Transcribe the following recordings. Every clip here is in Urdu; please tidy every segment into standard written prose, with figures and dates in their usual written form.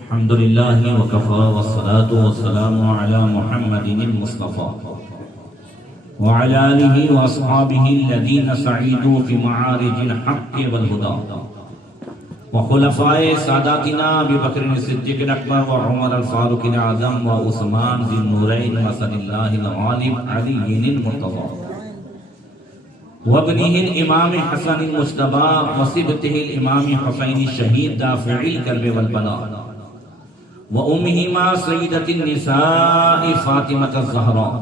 الحمد لله وكفى والصلاة والسلام على محمد المصطفى وعلى آله وأصحابه الذين سعيدوا في معارج الحق والهدى وخلفاء ساداتنا أبي بكر الصديق الأكبر وعمر الفاروق الأعظم وعثمان ذي النورين وصل الله الغالب علي المرتضى وابنه الإمام حسن المجتبى وصبته الإمام حسين الشهيد دافع الكرب والبلاء وأمهما سيدة النساء فاطمة الزهراء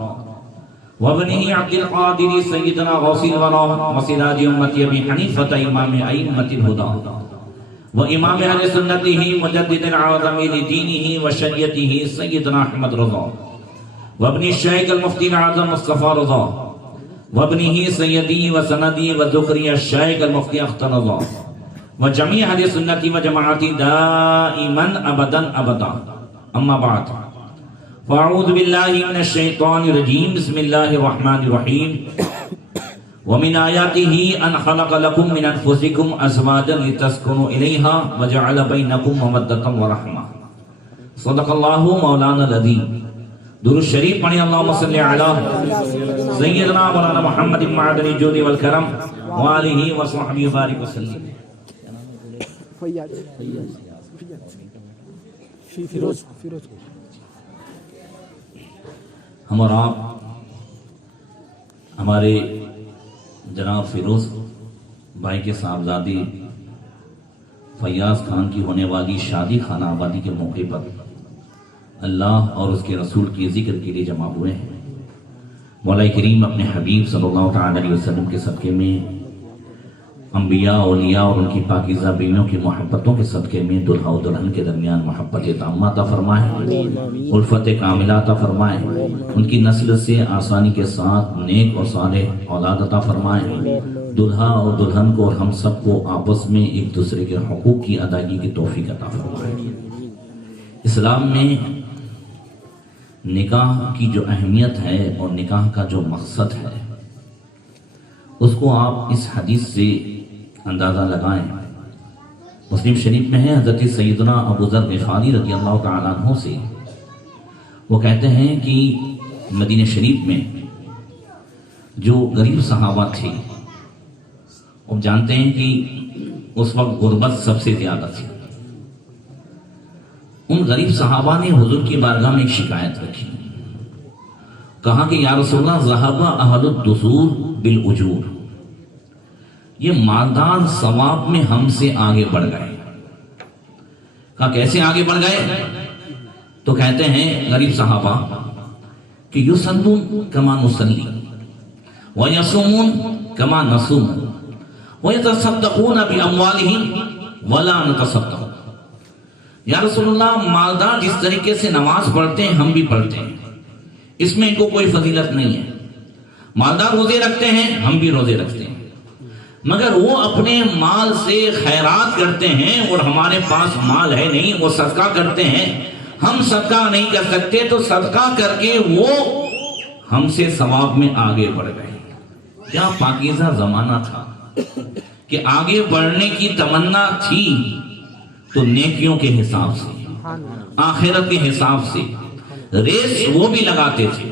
وابنه عبد القادر سيدنا غوث الورى وسراج أمة أبي حنيفة إمام أئمة الهدى وإمام أهل سنته مجدد العظم لدينه وشريعته سيدنا أحمد رضا وابن الشيخ المفتي الأعظم مصطفى رضا وابنه سيدي وسندي وذخري الشيخ المفتي أختر رضا وجميع أهل سنة وجماعة دائما أبدا أبدا. أما بعد فأعوذ بالله من الشيطان الرجيم. بسم الله الرحمن الرحيم. ومن آياته أن خلق لكم من أنفسكم أزواجا لتسكنوا إليها وجعل بينكم مودة ورحمة. صدق الله مولانا العظيم. درود شریف پڑھیں. اللهم صل على سيدنا مولانا محمد معدن الجود والكرم وآله وصحبه وبارك وسلم. ہم اور آپ ہمارے جناب فیروز بھائی کے صاحبزادی فیاض خان کی ہونے والی شادی خانہ آبادی کے موقع پر اللہ اور اس کے رسول کی ذکر کے لیے جمع ہوئے ہیں. مولا کریم اپنے حبیب صلی اللہ علیہ وسلم کے صدقے میں، انبیاء اولیاء اور ان کی پاکیزہ بیویوں کی محبتوں کے صدقے میں دلہا و دلہن کے درمیان محبت تامہ عطا فرمائے، الفت کاملہ عطا فرمائے، ان کی نسل سے آسانی کے ساتھ نیک اور صالح اولاد عطا فرمائے، دلہا اور دلہن کو اور ہم سب کو آپس میں ایک دوسرے کے حقوق کی ادائیگی کی توفیق عطا فرمائے. اسلام میں نکاح کی جو اہمیت ہے اور نکاح کا جو مقصد ہے اس کو آپ اس حدیث سے اندازہ لگائیں. مسلم شریف میں ہے حضرت سیدنا ابو ذر غفاری رضی اللہ تعالیٰ عنہ سے، وہ کہتے ہیں کہ مدینہ شریف میں جو غریب صحابہ تھے، آپ جانتے ہیں کہ اس وقت غربت سب سے زیادہ تھی، ان غریب صحابہ نے حضور کی بارگاہ میں ایک شکایت رکھی. کہا کہ یا رسول اللہ ذہب اہل الدثور بالاجور، یہ مالدار ثواب میں ہم سے آگے بڑھ گئے. کہا کیسے آگے بڑھ گئے؟ تو کہتے ہیں غریب صحابہ کہ یصلون کما نصلی ویصومون کما نصوم ویتصدقون باموالہم ولا نتصدق. یا رسول اللہ مالدار جس طریقے سے نماز پڑھتے ہیں ہم بھی پڑھتے ہیں، اس میں ان کو کوئی فضیلت نہیں ہے. مالدار روزے رکھتے ہیں ہم بھی روزے رکھتے ہیں، مگر وہ اپنے مال سے خیرات کرتے ہیں اور ہمارے پاس مال ہے نہیں، وہ صدقہ کرتے ہیں، ہم صدقہ نہیں کر سکتے، تو صدقہ کر کے وہ ہم سے ثواب میں آگے بڑھ گئے. کیا پاکیزہ زمانہ تھا کہ آگے بڑھنے کی تمنا تھی تو نیکیوں کے حساب سے، آخرت کے حساب سے ریس وہ بھی لگاتے تھے.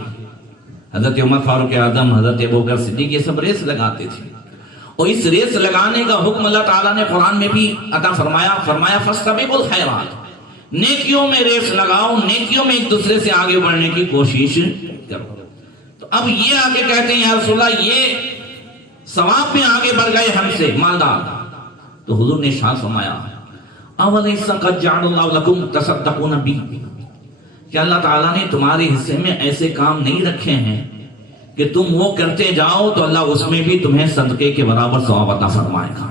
حضرت عمر فاروق اعظم، حضرت ابوبکر صدیق، یہ سب ریس لگاتے تھے. اور اس ریس لگانے کا حکم اللہ تعالیٰ نے قرآن میں بھی عطا فرمایا فاستبقوا الخیرات، نیکیوں میں ریس لگاؤ، نیکیوں میں ایک دوسرے سے آگے بڑھنے کی کوشش کرو. تو اب یہ آگے کہتے ہیں یا رسول اللہ یہ ثواب میں آگے بڑھ گئے ہم سے مالدار. تو حضور نے ارشاد فرمایا اولیس قد جعل اللہ لکم تصدقون بی، کہ اللہ تعالیٰ نے تمہارے حصے میں ایسے کام نہیں رکھے ہیں کہ تم وہ کرتے جاؤ تو اللہ اس میں بھی تمہیں صدقے کے برابر ثواب عطا فرمائے گا.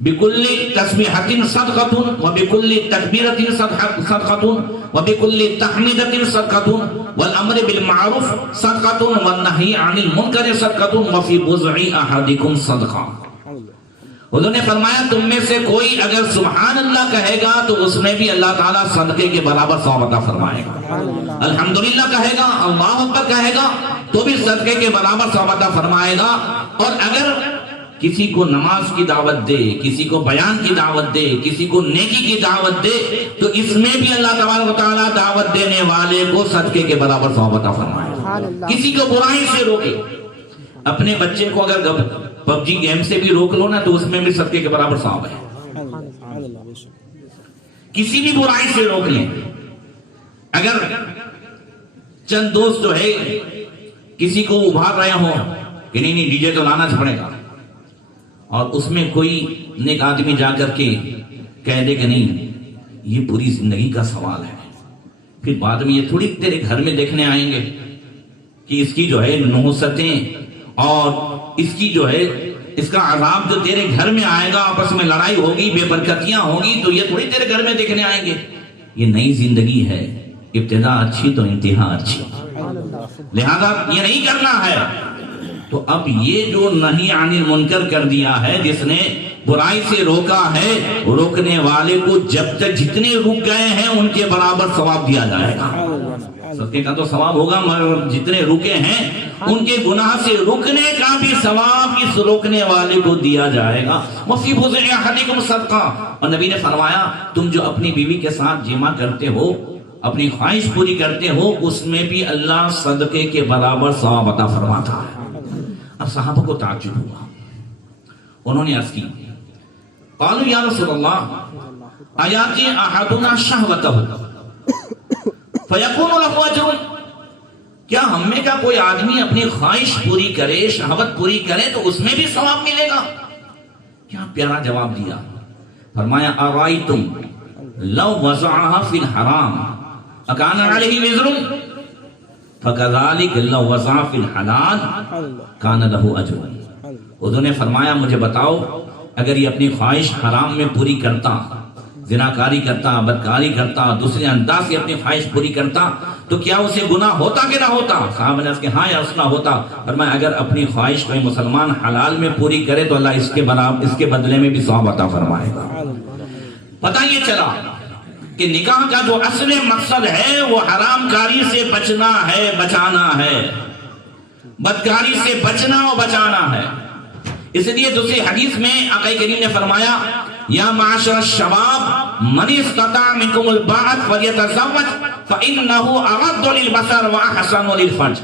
بکل تسبیحۃ صدقۃ وبکل تکبیرۃ صدقۃ وبکل تحمیدۃ صدقۃ والامر بالمعروف صدقۃ والنہی عن المنکر صدقۃ وفی بضع احدکم صدقہ. حضور نے فرمایا تم میں سے کوئی اگر سبحان اللہ کہے گا تو اس میں بھی اللہ تعالیٰ صدقے کے برابر ثواب عطا فرمائے گا. الحمدللہ کہے گا، اللہ اکبر کہے گا تو بھی صدقے کے برابر ثواب عطا فرمائے گا. اور اگر کسی کو نماز کی دعوت دے، کسی کو بیان کی دعوت دے، کسی کو نیکی کی دعوت دے، تو اس میں بھی اللہ تبارک و تعالیٰ دعوت دینے والے کو صدقے کے برابر ثواب عطا فرمائے۔ کسی کو برائی سے روکے، اپنے بچے کو اگر پب جی گیم سے بھی روک لو نا تو اس میں بھی صدقے کے برابر ثواب ہے۔ کسی بھی برائی سے روک لیں۔ اگر چند دوست جو ہے کسی کو ابھار رہے ہوں کہ نہیں ڈی جے تو لانا پڑے گا، اور اس میں کوئی نیک آدمی جا کر کے کہہ دے کہ نہیں یہ پوری زندگی کا سوال ہے، پھر بعد میں یہ تھوڑی تیرے گھر میں دیکھنے آئیں گے کہ اس کی جو ہے نحوستیں اور اس کی جو ہے اس کا عذاب جو تیرے گھر میں آئے گا، آپس میں لڑائی ہوگی، بے برکتیاں ہوگی، تو یہ تھوڑی تیرے گھر میں دیکھنے آئیں گے۔ یہ نئی زندگی ہے، ابتدا اچھی تو انتہا اچھی، لہذا یہ نہیں کرنا ہے۔ تو اب یہ جو نہی عن المنکر کر دیا ہے، جس نے برائی سے روکا ہے، روکنے والے کو جب تک جتنے رک گئے ہیں ان کے برابر ثواب دیا جائے گا۔ صدقے کا تو ثواب ہوگا، مگر جتنے رکے ہیں ان کے گناہ سے رکنے کا بھی ثواب اس روکنے والے کو دیا جائے گا۔ وفی بضع احدکم صدقہ، اور نبی نے فرمایا تم جو اپنی بیوی کے ساتھ جمع کرتے ہو، اپنی خواہش پوری کرتے ہو، اس میں بھی اللہ صدقے کے برابر ثواب عطا فرماتا ہے۔ اب صحابہ کو تعجب ہوا، انہوں نے عرض کی قالوا یا رسول اللہ آیاتی احدنا شہوتہ فیکون له اجر، کیا ہم میں کا کوئی آدمی اپنی خواہش پوری کرے، شہوت پوری کرے تو اس میں بھی ثواب ملے گا؟ کیا پیارا جواب دیا، فرمایا ارائیتم لو وضعها فی الحرام اکان علیہ وزر فَكَذَلِكَ لَوْ وَضَعَ فِي الْحَلَالِ كَانَ لَهُ أَجْرٌ۔ حضور نے فرمایا مجھے بتاؤ، اگر یہ اپنی خواہش حرام میں پوری کرتا، زناکاری کرتا، بدکاری کرتا، دوسرے انداز سے اپنی خواہش پوری کرتا، تو کیا اسے گناہ ہوتا کہ نہ ہوتا؟ صحابہ نے کہا ہاں یا اس نہ ہوتا۔ فرمایا اگر اپنی خواہش کوئی مسلمان حلال میں پوری کرے تو اللہ اس کے بدلے میں بھی ثواب عطا فرمائے گا۔ پتہ یہ چلا کہ نکاح کا جو اصل مقصد ہے وہ حرام کاری سے بچنا ہے، بچانا ہے، بدکاری سے بچنا اور بچانا ہے۔ اس لیے دوسری حدیث میں آقا کریم نے فرمایا یا معاشر الشباب من استطاع منکم الباءۃ فلیتزوج فإنه اغض للبصر واحسن للفرج۔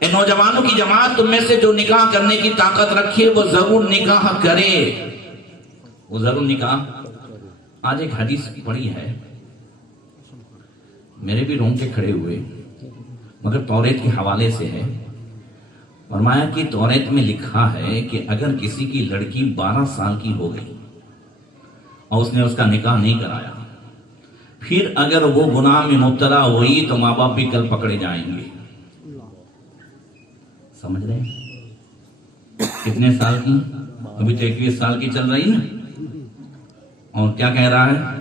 اے نوجوانوں کی جماعت، تم میں سے جو نکاح کرنے کی طاقت رکھے وہ ضرور نکاح کرے، وہ ضرور نکاح۔ آج ایک حدیث پڑھی ہے، میرے بھی رونگٹے کھڑے ہوئے، مگر توریت کے حوالے سے ہے۔ فرمایا کہ توریت میں لکھا ہے کہ اگر کسی کی لڑکی 12 سال کی ہو گئی اور اس نے اس کا نکاح نہیں کرایا، پھر اگر وہ گناہ میں مبتلا ہوئی تو ماں باپ بھی کل پکڑے جائیں گے۔ سمجھ رہے ہیں؟ کتنے سال کی؟ ابھی تو 21 سال کی چل رہی نا، اور کیا کہہ رہا ہے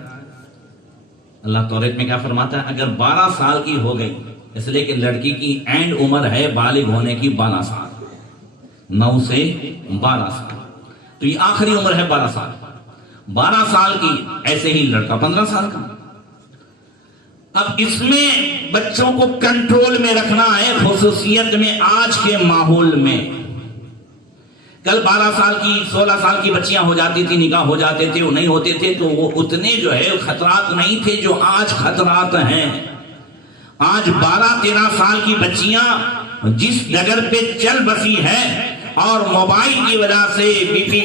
اللہ توریت میں؟ کیا فرماتا ہے؟ اگر 12 سال کی ہو گئی، اس لیے کہ لڑکی کی اینڈ عمر ہے بالغ ہونے کی 12 سال، 9 سے 12 سال، تو یہ آخری عمر ہے 12 سال۔ 12 سال کی، ایسے ہی لڑکا 15 سال کا۔ اب اس میں بچوں کو کنٹرول میں رکھنا ہے، خصوصیت میں آج کے ماحول میں۔ کل 12 سال کی 16 سال کی بچیاں ہو جاتی تھی، نکاح ہو جاتے تھے، وہ نہیں ہوتے تھے تو وہ اتنے جو ہے خطرات نہیں تھے جو آج خطرات ہیں۔ آج 12-13 سال کی بچیاں جس ڈگر پہ چل بسی ہے، اور موبائل کی وجہ سے، بی پی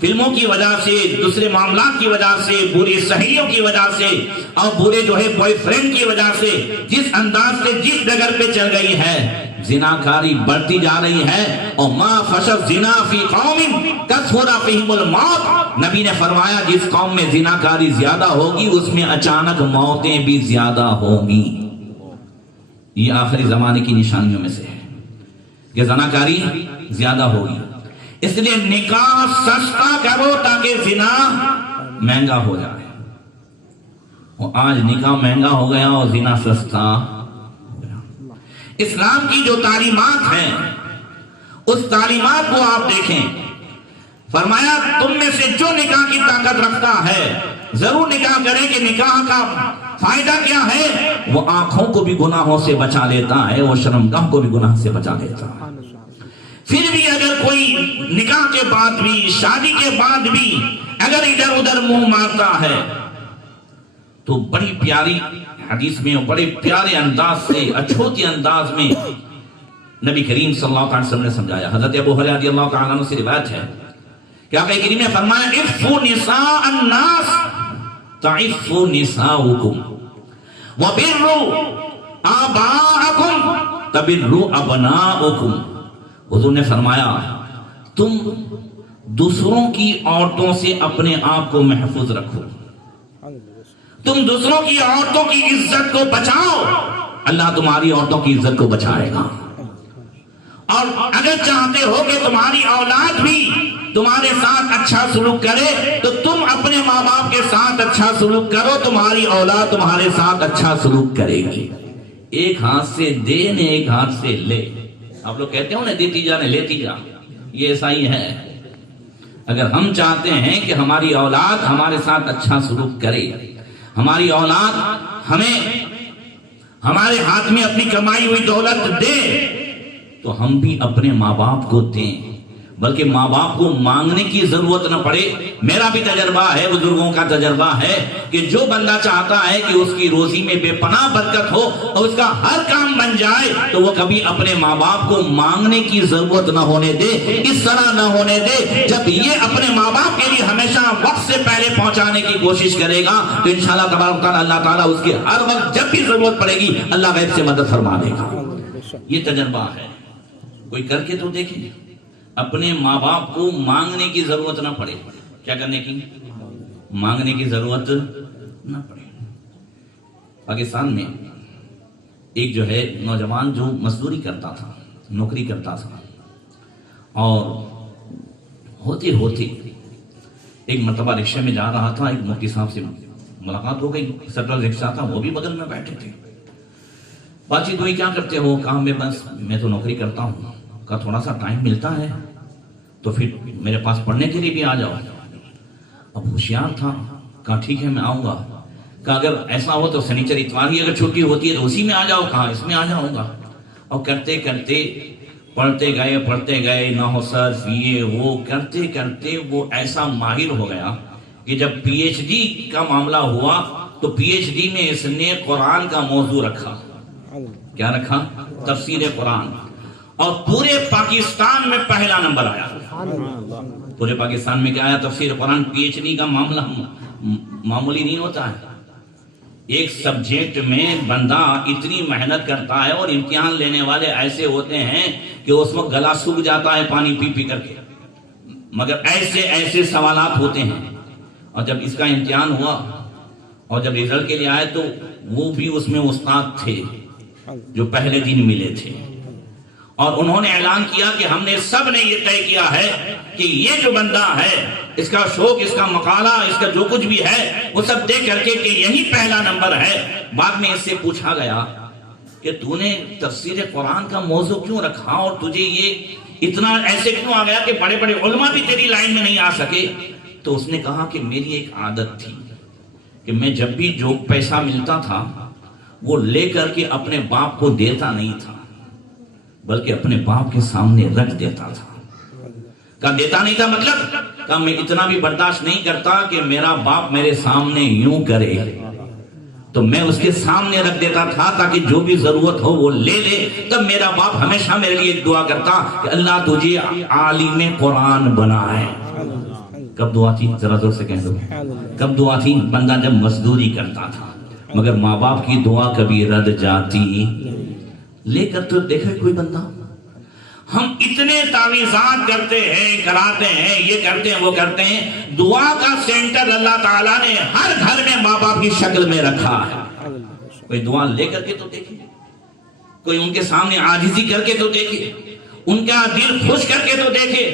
فلموں کی وجہ سے، دوسرے معاملات کی وجہ سے، بری سہیلیوں کی وجہ سے، اور برے جو ہے بوائے فرینڈ کی وجہ سے، جس انداز سے جس ڈگر پہ چل گئی ہے، زناکاری بڑھتی جا رہی ہے۔ اور ما فشى الزنا فی قوم کثر فیہم الموت، نبی نے فرمایا جس قوم میں زناکاری زیادہ ہوگی اس میں اچانک موتیں بھی زیادہ ہوں گی۔ یہ آخری زمانے کی نشانیوں میں سے ہے کہ زناکاری زیادہ ہوگی۔ اس لیے نکاح سستا کرو تاکہ زنا مہنگا ہو جائے۔ اور آج نکاح مہنگا ہو گیا اور زنا سستا ہو گیا۔ اسلام کی جو تعلیمات ہیں اس تعلیمات کو آپ دیکھیں، فرمایا تم میں سے جو نکاح کی طاقت رکھتا ہے ضرور نکاح کرے، کہ نکاح کا فائدہ کیا ہے؟ وہ آنکھوں کو بھی گناہوں سے بچا لیتا ہے، وہ شرمگاہ کو بھی گناہ سے بچا لیتا ہے۔ پھر بھی اگر کوئی نکاح کے بعد بھی، شادی کے بعد بھی اگر ادھر ادھر منہ مارتا ہے تو بڑی پیاری حدیث میں، بڑے پیارے انداز سے، اچھوتے انداز میں نبی کریم صلی اللہ علیہ وسلم نے سمجھایا۔ حضرت ابو ہریرہ رضی اللہ تعالیٰ عنہ سے روایت ہے کہ آقا کریم نے فرمایا اعفوا نساء الناس تعفوا نساؤکم وبروا آباءکم تبروا ابناؤکم۔ حضور نے فرمایا تم دوسروں کی عورتوں سے اپنے آپ کو محفوظ رکھو، تم دوسروں کی عورتوں کی عزت کو بچاؤ، اللہ تمہاری عورتوں کی عزت کو بچائے گا۔ اور اگر چاہتے ہو کہ تمہاری اولاد بھی تمہارے ساتھ اچھا سلوک کرے تو تم اپنے ماں باپ کے ساتھ اچھا سلوک کرو، تمہاری اولاد تمہارے ساتھ اچھا سلوک کرے گی۔ ایک ہاتھ سے دے نے ایک ہاتھ سے لے، آپ لوگ کہتے ہو نا دیتی جا نے لیتی جا، یہ ایسا ہی ہے۔ اگر ہم چاہتے ہیں کہ ہماری اولاد ہمارے ساتھ اچھا سلوک کرے، ہماری اولاد ہمیں ہمارے ہاتھ میں اپنی کمائی ہوئی دولت دے، تو ہم بھی اپنے ماں باپ کو دیں، بلکہ ماں باپ کو مانگنے کی ضرورت نہ پڑے۔ میرا بھی تجربہ ہے، بزرگوں کا تجربہ ہے کہ جو بندہ چاہتا ہے کہ اس کی روزی میں بے پناہ برکت ہو اور اس کا ہر کام بن جائے تو وہ کبھی اپنے ماں باپ کو مانگنے کی ضرورت نہ ہونے دے، اس طرح نہ ہونے دے۔ جب یہ اپنے ماں باپ کے لیے ہمیشہ وقت سے پہلے پہنچانے کی کوشش کرے گا تو انشاءاللہ تبارک تعالیٰ اللہ تعالیٰ اس کے ہر وقت جب بھی ضرورت پڑے گی اللہ غیب سے مدد فرما دے گا۔ یہ تجربہ ہے، کوئی کر کے تو دیکھیں، اپنے ماں باپ کو مانگنے کی ضرورت نہ پڑے۔ کیا کرنے کی؟ مانگنے کی ضرورت نہ پڑے۔ پاکستان میں ایک جو ہے نوجوان جو مزدوری کرتا تھا، نوکری کرتا تھا، اور ہوتے ہوتے ایک مرتبہ رکشے میں جا رہا تھا، ایک مفتی صاحب سے ملاقات ہو گئی، سٹرل رکشہ تھا، وہ بھی بغل میں بیٹھے تھے۔ بات چیت ہوئی، کیا کرتے ہو؟ کہا میں تو نوکری کرتا ہوں۔ کہا تھوڑا سا ٹائم ملتا ہے تو پھر میرے پاس پڑھنے کے لیے بھی آ جاؤ۔ اب ہوشیار تھا، کہا ٹھیک ہے میں آؤں گا۔ کہا اگر ایسا ہو تو سنیچر اتوار ہی اگر چھٹی ہوتی ہے تو اسی میں آ جاؤ۔ کہا اس میں آ جاؤں گا۔ اور کرتے کرتے پڑھتے گئے نحو صرف یہ وہ کرتے کرتے وہ ایسا ماہر ہو گیا کہ جب پی ایچ ڈی کا معاملہ ہوا تو پی ایچ ڈی میں اس نے قرآن کا موضوع رکھا۔ کیا رکھا؟ تفسیر قرآن، اور پورے پاکستان میں پہلا نمبر آیا۔ پورے پاکستان میں کیا آیا؟ تفسیر قرآن۔ پی ایچ ڈی کا معاملہ معمولی نہیں ہوتا ہے، ایک سبجیکٹ میں بندہ اتنی محنت کرتا ہے اور امتحان لینے والے ایسے ہوتے ہیں کہ اس وقت گلا سوکھ جاتا ہے پانی پی پی کر کے، مگر ایسے ایسے سوالات ہوتے ہیں۔ اور جب اس کا امتحان ہوا اور جب رزلٹ کے لیے آئے تو وہ بھی اس میں استاد تھے جو پہلے دن ملے تھے، اور انہوں نے اعلان کیا کہ ہم نے سب نے یہ طے کیا ہے کہ یہ جو بندہ ہے اس کا شوق، اس کا مقالہ، اس کا جو کچھ بھی ہے وہ سب دیکھ کر کے کہ یہی پہلا نمبر ہے۔ بعد میں اس سے پوچھا گیا کہ تو نے تفسیر قرآن کا موضوع کیوں رکھا اور تجھے یہ اتنا ایسے کیوں آ گیا کہ بڑے بڑے علماء بھی تیری لائن میں نہیں آ سکے؟ تو اس نے کہا کہ میری ایک عادت تھی کہ میں جب بھی جو پیسہ ملتا تھا وہ لے کر کے اپنے باپ کو دیتا نہیں تھا، بلکہ اپنے باپ کے سامنے رکھ دیتا تھا۔ کہا دیتا نہیں تھا مطلب؟ کہا میں اتنا بھی برداشت نہیں کرتا کہ میرا باپ میرے سامنے یوں کرے، تو میں اس کے سامنے رکھ دیتا تھا تاکہ جو بھی ضرورت ہو وہ لے لے۔ تب میرا باپ ہمیشہ میرے لیے ایک دعا کرتا کہ اللہ تجھے عالم قرآن بنائے۔ کب دعا تھی؟ ذرا زور سے کہہ دو، کب دعا تھی؟ بندہ جب مزدوری کرتا تھا، مگر ماں باپ کی دعا کبھی رد جاتی۔ لے کر تو دیکھے کوئی بندہ، ہم اتنے تعویذات کرتے ہیں، کراتے ہیں، یہ کرتے ہیں وہ کرتے ہیں، دعا کا سینٹر اللہ تعالیٰ نے ہر گھر میں ماں باپ کی شکل میں رکھا ہے۔ کوئی دعا لے کر کے تو دیکھے، کوئی ان کے سامنے عاجزی کر کے تو دیکھے، ان کا دل خوش کر کے تو دیکھے۔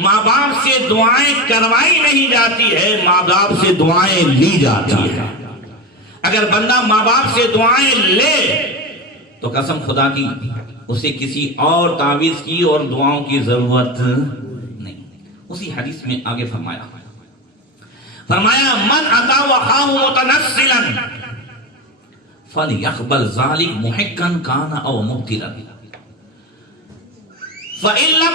ماں باپ سے دعائیں کروائی نہیں جاتی ہے، ماں باپ سے دعائیں لی جاتی ہے۔ اگر بندہ ماں باپ سے دعائیں لے تو قسم خدا کی اسے کسی اور تعویذ کی اور دعاؤں کی ضرورت نہیں۔ اسی حدیث میں آگے فرمایا من اتا وخاہ متنسلا فلیقبل ذلک محقا کان او مبتلا فإن لم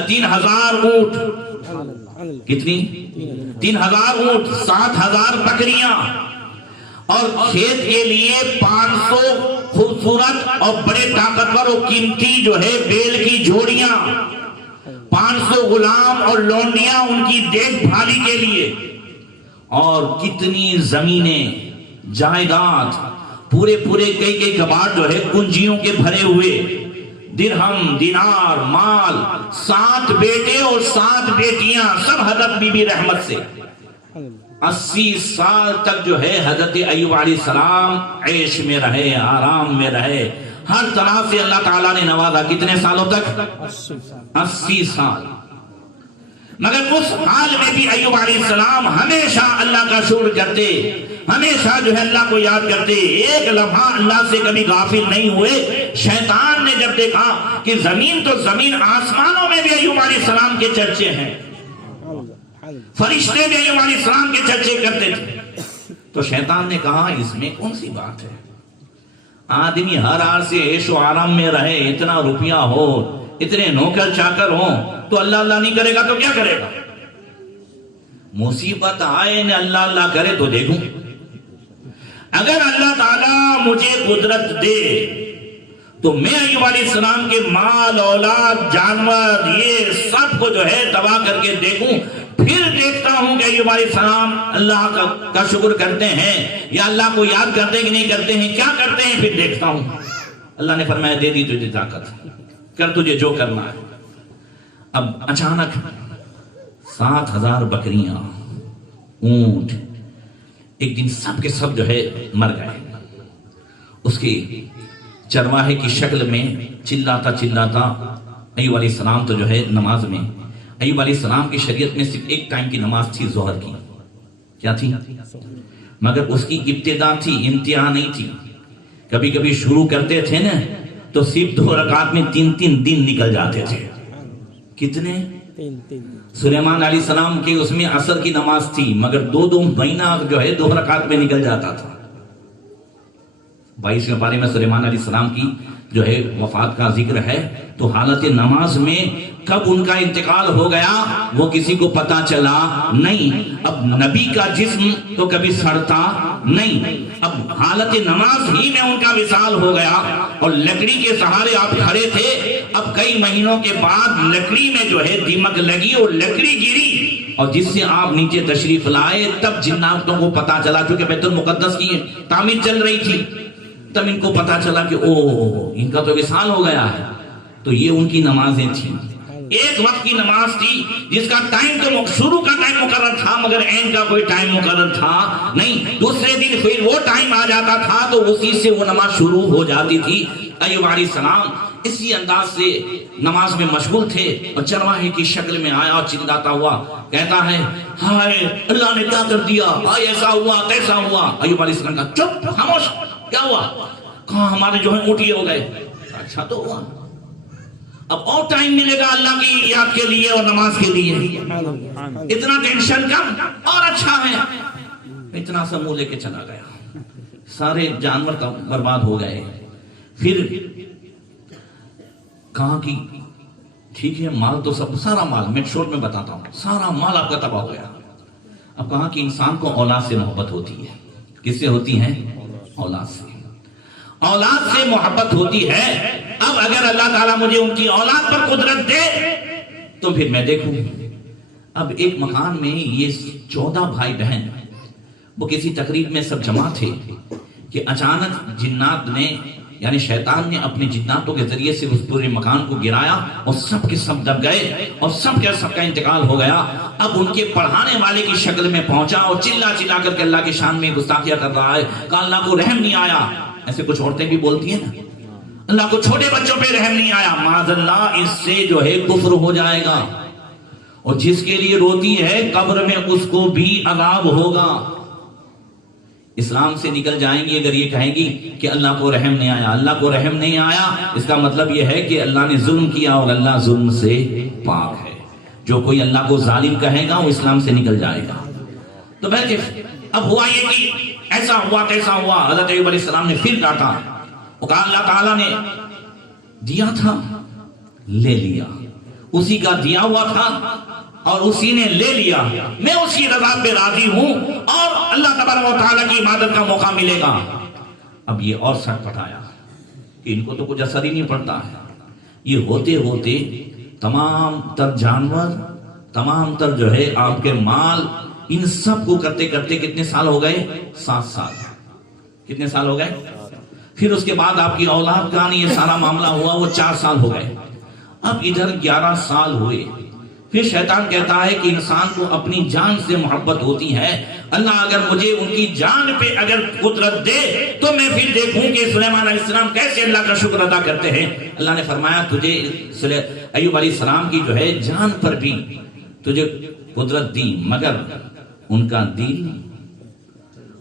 3000 اونٹ، کتنی؟ 3000 اونٹ، 7000 بکریاں، اور کھیت کے لیے 500 خوبصورت اور بڑے طاقتور اور قیمتی جو ہے بیل کی جوڑیاں، 500 غلام اور لونڈیاں ان کی دیکھ بھالی کے لیے، اور کتنی زمینیں، جائیداد، پورے کئی کباڑ جو ہے کنجیوں کے بھرے ہوئے، درہم، دینار، مال، 7 بیٹے اور 7 بیٹیاں، سب حضرت بی بی رحمت سے۔ 80 سال تک جو ہے حضرت ایوب علیہ السلام عیش میں رہے، آرام میں رہے، ہر طرح سے اللہ تعالیٰ نے نوازا۔ کتنے سالوں تک؟ 80 سال۔ مگر اس حال میں بھی ایوب علیہ السلام ہمیشہ اللہ کا شکر کرتے، ہمیشہ جو ہے اللہ کو یاد کرتے، ایک لمحہ اللہ سے کبھی غافل نہیں ہوئے۔ شیطان نے جب دیکھا کہ زمین تو زمین، آسمانوں میں بھی ایوب علیہ السلام کے چرچے ہیں، فرشتے بھی ایوب علیہ السلام کے چرچے کرتے تھے، تو شیطان نے کہا اس میں کون سی بات ہے؟ آدمی ہر حال سے عیش و آرام میں رہے، اتنا روپیہ ہو، اتنے نوکر چاکر ہوں، تو اللہ اللہ نہیں کرے گا تو کیا کرے گا؟ مصیبت آئے نہ اللہ اللہ کرے تو دیکھوں، اگر اللہ تعالیٰ مجھے قدرت دے تو میں ایوب علیہ السلام کے مال، اولاد، جانور، یہ سب کو جو ہے تباہ کر کے دیکھوں، پھر دیکھتا ہوں کہ ایوب علیہ السلام اللہ کا شکر کرتے ہیں یا اللہ کو یاد کرتے کہ نہیں کرتے ہیں، کیا کرتے ہیں، پھر دیکھتا ہوں۔ اللہ نے فرمایا دے دی تجھے طاقت، کر تجھے جو کرنا ہے۔ اب اچانک 7000 بکریاں، اونٹ، ایک دن سب کے سب جو ہے مر گئے۔ اس کے چرواہے کی شکل میں چلاتا ایوب علیہ السلام تو جو ہے نماز میں، ایوب علیہ السلام کی شریعت میں صرف ایک ٹائم کی نماز تھی، ظہر کی، کیا تھی؟ مگر اس کی ابتدا تھی، انتہا نہیں تھی۔ کبھی کبھی شروع کرتے تھے نا تو صرف 2 رکعت میں 3 دن نکل جاتے تھے۔ کتنے؟ 3 سلیمان علیہ السلام کے اس میں عصر کی نماز تھی، مگر 2 مہینہ جو ہے 2 رکعت میں نکل جاتا تھا۔ 22ویں پارے میں سلیمان علیہ السلام کی جو ہے وفات کا ذکر ہے، تو حالت نماز میں کب ان کا انتقال ہو گیا وہ کسی کو پتا چلا نہیں۔ اب نبی کا جسم تو کبھی سڑتا نہیں، اب حالت نماز ہی میں ان کا وصال ہو گیا، اور لکڑی کے سہارے آپ کھڑے تھے۔ اب کئی مہینوں کے بعد لکڑی میں جو ہے دیمک لگی اور لکڑی گری، اور جس سے آپ نیچے تشریف لائے تب جناتوں کو پتا چلا، چونکہ بیت المقدس کی تعمیر چل رہی تھی، تب ان کو پتا چلا کہ ان کا تو وصال ہو گیا ہے۔ تو یہ ان کی نمازیں تھیں، ایک وقت کی نماز تھی جس کا ٹائم تو شروع کا ٹائم مقرر تھا، مگر اینڈ کا کوئی ٹائم مقرر تھا نہیں۔ دوسرے دن پھر وہ ٹائم آ جاتا تھا تو اسی سے وہ نماز شروع ہو جاتی تھی۔ ایوب علیہ السلام اسی انداز سے نماز میں مشغول تھے، اور چرواہے کی شکل میں آیا اور چلاتا ہوا کہتا ہے ہائے اللہ نے کیا کر دیا، ہائے ایسا ہوا کیسا ہوا۔ ایوب علیہ السلام کا چپ، خاموش، کیا ہوا؟ کہاں ہمارے جو ہے اونٹیے ہو گئے۔ اچھا تو ہوا، اب اور ٹائم ملے گا اللہ کی یاد کے لیے اور نماز کے لیے، اتنا ٹینشن کم، اور اچھا ہے۔ اتنا سا منہ لے کے چلا گیا، سارے جانور کا برباد ہو گئے۔ پھر کہا کہ ٹھیک ہے مال تو سب، سارا مال، میں شورٹ میں بتاتا ہوں، سارا مال آپ کا تباہ ہو گیا۔ اب کہا کہ انسان کو اولاد سے محبت ہوتی ہے، کس سے ہوتی ہے؟ اولاد سے، اولاد سے محبت ہوتی ہے۔ اب اگر اللہ تعالیٰ مجھے ان کی اولاد پر قدرت دے تو پھر میں دیکھوں۔ اب ایک مکان میں یہ 14 بھائی بہن وہ کسی تقریب میں سب جمع تھے کہ اچانک جنات نے، یعنی شیطان نے اپنے جناتوں کے ذریعے سے اس پورے مکان کو گرایا، اور سب کے سب دب گئے، اور سب کا انتقال ہو گیا۔ اب ان کے پڑھانے والے کی شکل میں پہنچا اور چلا کر کے اللہ کی شان میں گستاخیاں کر رہا ہے کہ اللہ کو رحم نہیں آیا۔ ایسے کچھ عورتیں بھی بولتی ہیں نا، اللہ کو چھوٹے بچوں پہ رحم نہیں آیا، معاذ اللہ اس سے جو ہے کفر ہو جائے گا، اور جس کے لیے روتی ہے قبر میں اس کو بھی عذاب ہوگا۔ اسلام سے نکل جائیں گی اگر یہ کہیں گی کہ اللہ کو رحم نہیں آیا۔ اللہ کو رحم نہیں آیا اس کا مطلب یہ ہے کہ اللہ نے ظلم کیا، اور اللہ ظلم سے پاک ہے۔ جو کوئی اللہ کو ظالم کہے گا وہ اسلام سے نکل جائے گا۔ تو بیٹھے، اب ہوا یہ کہ ایسا ہوا کیسا ہوا، حضرت ایوب علیہ السلام نے پھر ڈانٹا، وہ کہا اللہ تعالیٰ نے دیا تھا، لے لیا، اسی کا دیا ہوا تھا اور اسی نے لے لیا، میں اسی رضا پہ راضی ہوں اور اللہ تبارک و تعالیٰ کی عبادت کا موقع ملے گا۔ اب یہ اور سٹ پٹایا کہ ان کو تو کچھ اثر ہی نہیں پڑتا ہے۔ یہ ہوتے ہوتے تمام تر جانور، تمام تر جو ہے آپ کے مال، ان سب کو کرتے کرتے کتنے سال ہو گئے؟ 7 سال۔ کتنے سال ہو گئے؟ پھر اس کے بعد آپ کی اولاد کا نہیں، یہ سارا معاملہ ہوا، وہ 4 سال ہو گئے۔ اب ادھر 11 سال ہوئے۔ پھر شیطان کہتا ہے کہ انسان کو اپنی جان سے محبت ہوتی ہے، اللہ اگر مجھے ان کی جان پہ اگر قدرت دے تو میں پھر دیکھوں کہ سلیمان علیہ السلام کیسے اللہ کا شکر ادا کرتے ہیں۔ اللہ نے فرمایا تجھے ایوب علیہ السلام کی جو ہے جان پر بھی تجھے قدرت دی، مگر ان کا دل،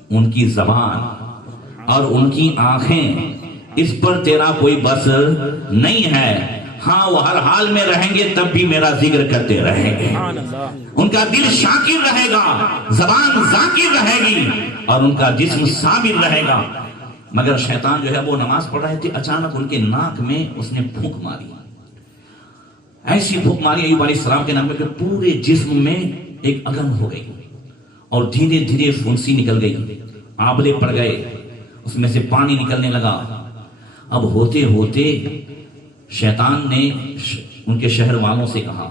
ان کی زبان اور ان کی آنکھیں، اس پر تیرا کوئی بس نہیں ہے۔ ہاں وہ ہر حال میں رہیں گے تب بھی میرا ذکر کرتے رہیں گے، ان کا دل شاکر رہے گا، زبان ذاکر رہے گی اور ان کا جسم صابر رہے گا۔ مگر شیطان جو ہے وہ نماز پڑھ رہے تھے، اچانک ان کے ناک میں اس نے پھونک ماری، ایسی پھونک ماری ایوب علیہ السلام کے نام میں کہ پورے جسم میں ایک اگن ہو گئی اور دھیرے دھیرے پھنسی نکل گئی، آبلے پڑ گئے، اس میں سے پانی نکلنے لگا۔ اب ہوتے ہوتے شیطان نے ان کے شہر والوں سے کہا،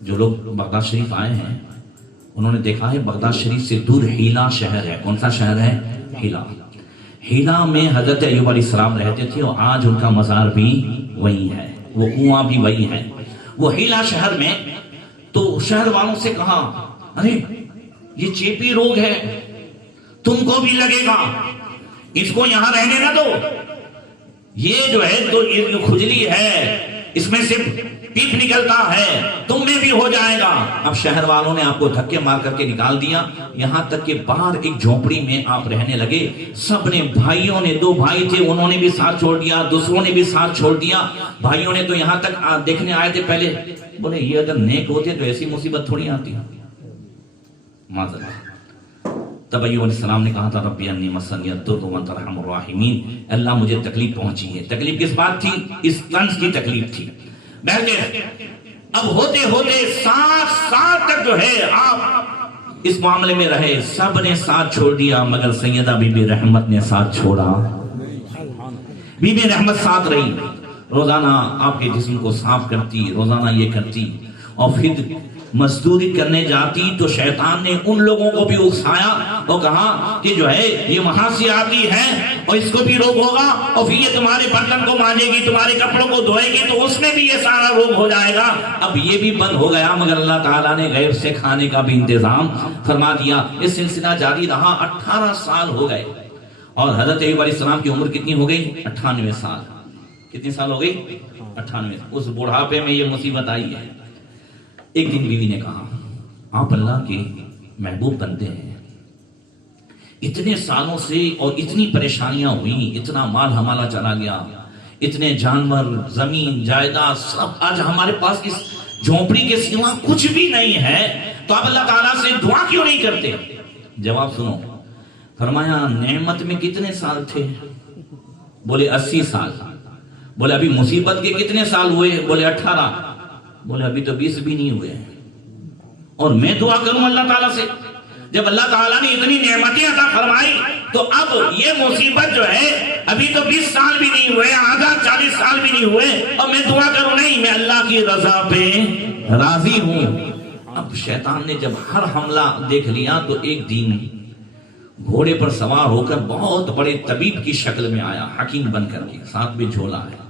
جو لوگ بغداد شریف آئے ہیں انہوں نے دیکھا ہے بغداد شریف سے دور ہیلا شہر ہے۔ کون سا شہر ہے؟ ہیلا۔ ہیلا میں حضرت ایوب علیہ السلام رہتے تھے اور آج ان کا مزار بھی وہی ہے، وہ کنواں بھی وہی ہے، وہ ہیلا شہر میں۔ تو شہر والوں سے کہا ارے یہ چیپی روگ ہے، تم کو بھی لگے گا، اس کو یہاں رہنے نہ دو، یہ جو ہے تو یہ جو کھجلی ہے اس میں سے پیپ نکلتا ہے، تم میں بھی ہو جائے گا۔ اب شہر والوں نے آپ کو دھکے مار کر کے نکال دیا، یہاں تک کہ باہر ایک جھونپڑی میں آپ رہنے لگے۔ سب نے، بھائیوں نے، 2 بھائی تھے انہوں نے بھی ساتھ چھوڑ دیا، دوسروں نے بھی ساتھ چھوڑ دیا۔ بھائیوں نے تو یہاں تک دیکھنے آئے تھے پہلے، بولے یہ اگر نیک ہوتے تو ایسی مصیبت تھوڑی آتی۔ معذرت۔ تب ایوب علیہ السلام نے کہا تھا ربی انی مسنی الضر وانت ارحم الراحمین، اللہ مجھے تکلیف پہنچی ہے۔ تکلیف کس بات تھی؟ اس طنز کی تکلیف تھی۔ بہرکہ اب ہوتے ہوتے 7 سال تک جو ہے آپ اس معاملے میں رہے، سب نے ساتھ چھوڑ دیا مگر سیدہ بی بی رحمت نے ساتھ چھوڑا۔ بی بی رحمت ساتھ رہی، روزانہ آپ کے جسم کو صاف کرتی، روزانہ یہ کرتی، اور پھر مزدوری کرنے جاتی تو شیطان نے ان لوگوں کو بھی اکسایا اور کہا کہ جو ہے یہ وہاں سے آتی ہے اور اس کو بھی روگ ہوگا اور پھر یہ تمہارے برتن کو مانجے گی، تمہارے کپڑوں کو دھوئے گی تو اس میں بھی یہ سارا روگ ہو جائے گا۔ اب یہ بھی بند ہو گیا، مگر اللہ تعالیٰ نے غیب سے کھانے کا بھی انتظام فرما دیا۔ یہ سلسلہ جاری رہا، 18 سال ہو گئے اور حضرت ایوب علیہ السلام کی عمر کتنی ہو گئی؟ 98 سال۔ کتنی سال ہو گئی؟ 98۔ اس بڑھاپے میں یہ مصیبت آئی ہے۔ ایک دن بیوی نے کہا آپ اللہ کے محبوب بنتے ہیں، اتنے سالوں سے اور اتنی پریشانیاں ہوئی، اتنا مال ہمارا چلا گیا، اتنے جانور، زمین، جائیداد سب، آج ہمارے پاس اس جھونپڑی کے سوا کچھ بھی نہیں ہے، تو آپ اللہ تعالیٰ سے دعا کیوں نہیں کرتے؟ جواب سنو، فرمایا نعمت میں کتنے سال تھے؟ بولے 80 سال۔ بولے ابھی مصیبت کے کتنے سال ہوئے؟ بولے 18۔ بولے ابھی تو 20 بھی نہیں ہوئے ہیں، اور میں دعا کروں اللہ تعالیٰ سے؟ جب اللہ تعالیٰ نے اتنی نعمتیں عطا فرمائی تو اب یہ مصیبت جو ہے ابھی تو 20 سال بھی نہیں ہوئے، آدھا 40 سال بھی نہیں ہوئے، اور میں دعا کروں؟ نہیں، میں اللہ کی رضا پہ راضی ہوں۔ اب شیطان نے جب ہر حملہ دیکھ لیا تو ایک دن گھوڑے پر سوار ہو کر بہت بڑے طبیب کی شکل میں آیا، حکیم بن کر کے، ساتھ میں جھولا ہے۔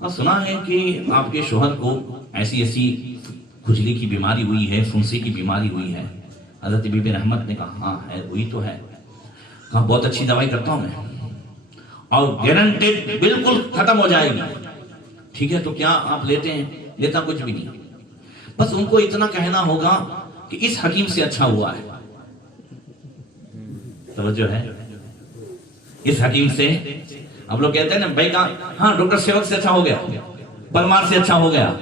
اور سنا ہے کہ آپ کے شوہر کو ایسی کھجلی کی بیماری ہوئی ہے، پھنسی کی بیماری ہوئی ہے۔ حضرت بی بی رحمت نے کہا ہاں ہے، وہی تو ہے۔ کہا بہت اچھی دوائی کرتا ہوں میں اور گارنٹیڈ بالکل ختم ہو جائے گی۔ ٹھیک ہے، تو کیا آپ لیتے ہیں؟ لیتا کچھ بھی نہیں، بس ان کو اتنا کہنا ہوگا کہ اس حکیم سے اچھا ہوا ہے۔ توجہ ہے، اس حکیم سے۔ اب لوگ کہتے ہیں نا بھائی کا ہاں ڈاکٹر سیوک سے اچھا ہو گیا، پرمار سے اچھا ہو گیا،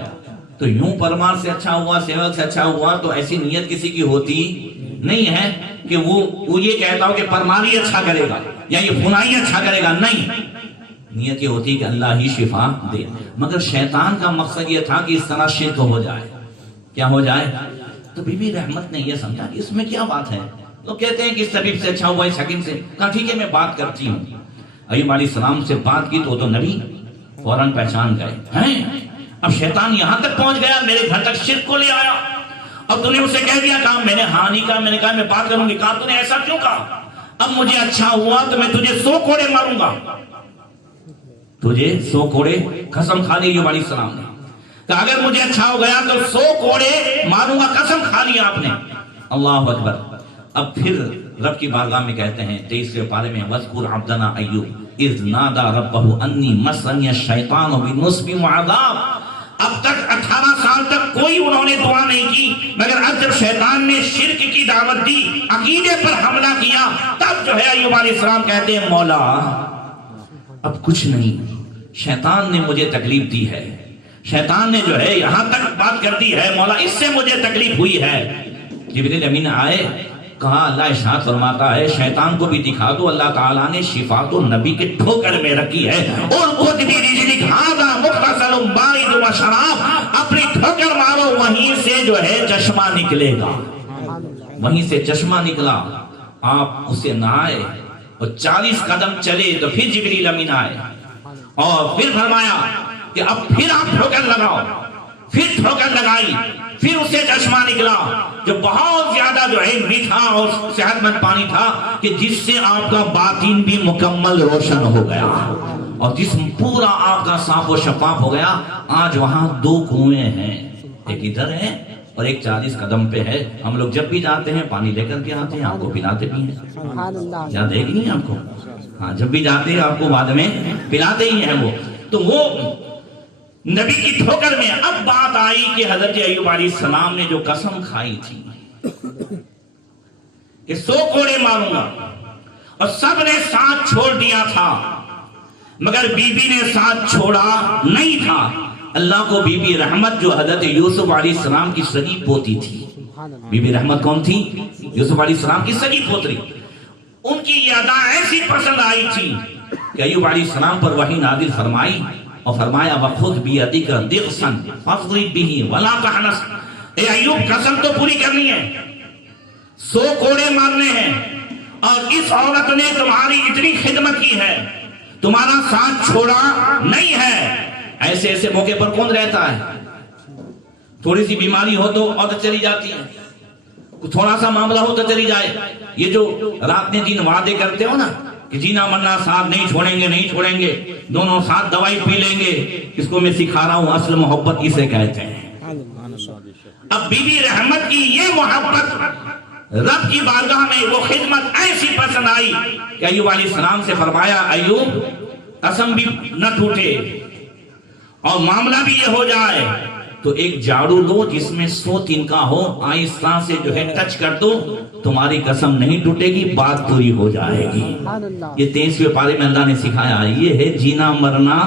تو یوں پرمار سے اچھا ہوا، سیوک سے اچھا ہوا، تو ایسی نیت کسی کی ہوتی نہیں ہے کہ وہ یہ کہتا ہو کہ پرمار ہی اچھا کرے گا یا یہ فنائی اچھا کرے گا۔ نہیں، نیت یہ ہوتی کہ اللہ ہی شفا دے، مگر شیطان کا مقصد یہ تھا کہ اس طرح شرک ہو جائے، کیا ہو جائے؟ تو بی بی رحمت نے یہ سمجھا کہ اس میں کیا بات ہے، لوگ کہتے ہیں کہ اس طبیب سے اچھا ہوا اس حکیم سے، کہا ٹھیک ہے میں بات کرتی ہوں۔ ایوب علیہ السلام سے بات کی تو نبی فوراً پہچان گئے ہیں۔ اب شیطان یہاں تک پہنچ گیا، میرے گھر تک شرک کو لے آیا، اب تو نے اسے کہہ دیا، کہا میں نے ہاں نہیں کہا، میں نے کہا میں بات کروں گی، کہا تو نے ایسا کیوں کہا؟ اب مجھے اچھا ہوا تو میں تجھے 100 کوڑے ماروں گا، تجھے 100 کوڑے قسم کھا لی ایوب علیہ السلام نے، کہا اگر مجھے اچھا ہو گیا تو 100 کوڑے ماروں گا، قسم کھا لیا آپ نے۔ اللہ اکبر۔ اب پھر رب کی بارگاہ میں کہتے ہیں 23ویں پارے میں وَاذْكُرْ عَبْدَنَا أَيُّوبَ إِذْ نَادَىٰ رَبَّهُ أَنِّي مَسَّنِيَ الشَّيْطَانُ بِنُصْبٍ وَعَذَابٍ۔ اب تک 18 سال تک کوئی انہوں نے دعا نہیں کی، مگر اب جب شیطان نے شرک کی دعوت دی، عقیدے پر حملہ کیا، تب جو ہے ایوب علیہ السلام کہتے ہیں مولا اب کچھ نہیں، شیطان نے مجھے تکلیف دی ہے، شیطان نے جو ہے یہاں تک بات کر دی ہے، مولا اس سے مجھے تکلیف ہوئی ہے۔ جبریل امین آئے، کہا اللہ ارشاد فرماتا ہے شیطان کو بھی دکھا دو، اللہ تعالیٰ نے شفا تو نبی کے ٹھوکر میں رکھی ہے، اور خود بھی رجلک ھذا مغتسل بارد و شراب، اپنی ٹھوکر مارو وہیں سے جو ہے چشمہ نکلے گا، وہیں سے چشمہ نکلا، آپ اسے نہائے اور 40 قدم چلے تو پھر جبریل امین آئے اور پھر فرمایا کہ اب پھر آپ ٹھوکر لگاؤ، پھر ٹھوکر لگائی، پھر اسے چشمہ نکلا جو بہت زیادہ جو ہے میٹھا اور صحت مند پانی تھا، کہ جس سے آپ کا باطن بھی مکمل روشن ہو گیا اور جسم پورا آپ کا صاف و شفاف ہو گیا۔ آج وہاں 2 کنویں ہیں، ایک ادھر ہے اور ایک 40 قدم پہ ہے، ہم لوگ جب بھی جاتے ہیں پانی لے کر کے آتے ہیں، آپ کو پلاتے بھی ہیں، یاد ہے کہ نہیں آپ کو؟ ہاں جب بھی جاتے ہیں آپ کو بعد میں پلاتے ہی ہیں وہ۔ تو وہ نبی کی ٹھوکر میں اب بات آئی کہ حضرت ایوب علیہ السلام نے جو قسم کھائی تھی کہ 100 کوڑے ماروں گا، اور سب نے ساتھ چھوڑ دیا تھا، مگر بی بی نے ساتھ چھوڑا نہیں تھا۔ اللہ کو بی بی رحمت جو حضرت یوسف علیہ السلام کی سگی پوتی تھی، بی بی رحمت کون تھی؟ یوسف علیہ السلام کی سگی پوتری، ان کی یہ ادا ایسی پسند آئی تھی کہ ایوب علیہ السلام پر وحی نازل فرمائی اور فرمایا وَخُذْ بِيَدِكَ ضِغْثًا فَاضْرِب بِهِ وَلَا تَحْنَثْ، اے ایوب قسم تو پوری کرنی ہے، 100 کوڑے مارنے ہیں، اور اس عورت نے تمہاری اتنی خدمت کی ہے، تمہارا ساتھ چھوڑا نہیں ہے۔ ایسے ایسے موقع پر کون رہتا ہے؟ تھوڑی سی بیماری ہو تو عورت چلی جاتی ہے، تھوڑا سا معاملہ ہو تو چلی جائے۔ یہ جو رات نے دن وعدے کرتے ہو نا کہ جینا مرنا ساتھ نہیں چھوڑیں گے، نہیں چھوڑیں گے، دونوں ساتھ دوائی پی لیں گے، اس کو میں سکھا رہا ہوں، اصل محبت اسے کہتے ہیں۔ اب بی بی رحمت کی یہ محبت رب کی بارگاہ میں وہ خدمت ایسی پسند آئی کہ ایوب علیہ السلام سے فرمایا ایوب قسم بھی نہ ٹوٹے اور معاملہ بھی یہ ہو جائے تو ایک جھاڑو لو جس میں 100 تنکا ہو، آہستہ سے جو ہے ٹچ کر دو، تمہاری قسم نہیں ٹوٹے گی، بات پوری ہو جائے گی۔ یہ 23ویں پارے میں اللہ نے سکھایا، یہ ہے جینا مرنا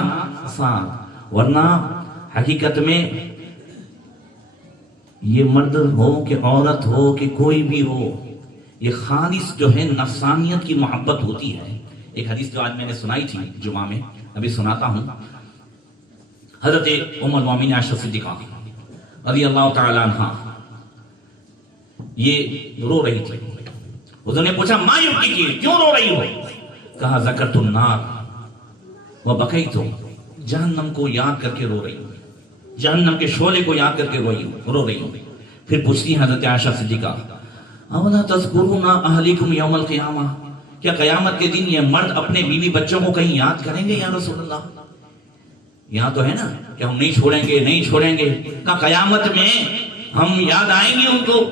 ساتھ، ورنہ حقیقت میں یہ مرد ہو کہ عورت ہو کہ کوئی بھی ہو، یہ خالص جو ہے نفسانیت کی محبت ہوتی ہے۔ ایک حدیث جو آج میں نے سنائی تھی جمعہ میں، ابھی سناتا ہوں۔ حضرت ام المومنین عائشہ صدیقہ رضی اللہ تعالی عنہ یہ رو رہی تھی، حضور نے پوچھا ما یبکی، کیوں رو رہی ہو؟ کہا ذکرت النار وبکیت، جہنم کو یاد کر کے رو رہی ہوں، جہنم کے شعلے کو یاد کر کے رو رہی ہوں۔ پھر پوچھتی حضرت عائشہ صدیقہ اولا تذکرون اہلیکم یوم القیامہ، کیا قیامت کے دن یہ مرد اپنے بیوی بچوں کو کہیں یاد کریں گے یا رسول اللہ؟ یہاں تو ہے نا کہ ہم نہیں چھوڑیں گے، نہیں چھوڑیں گے، کہ قیامت میں ہم یاد آئیں گے، ان کو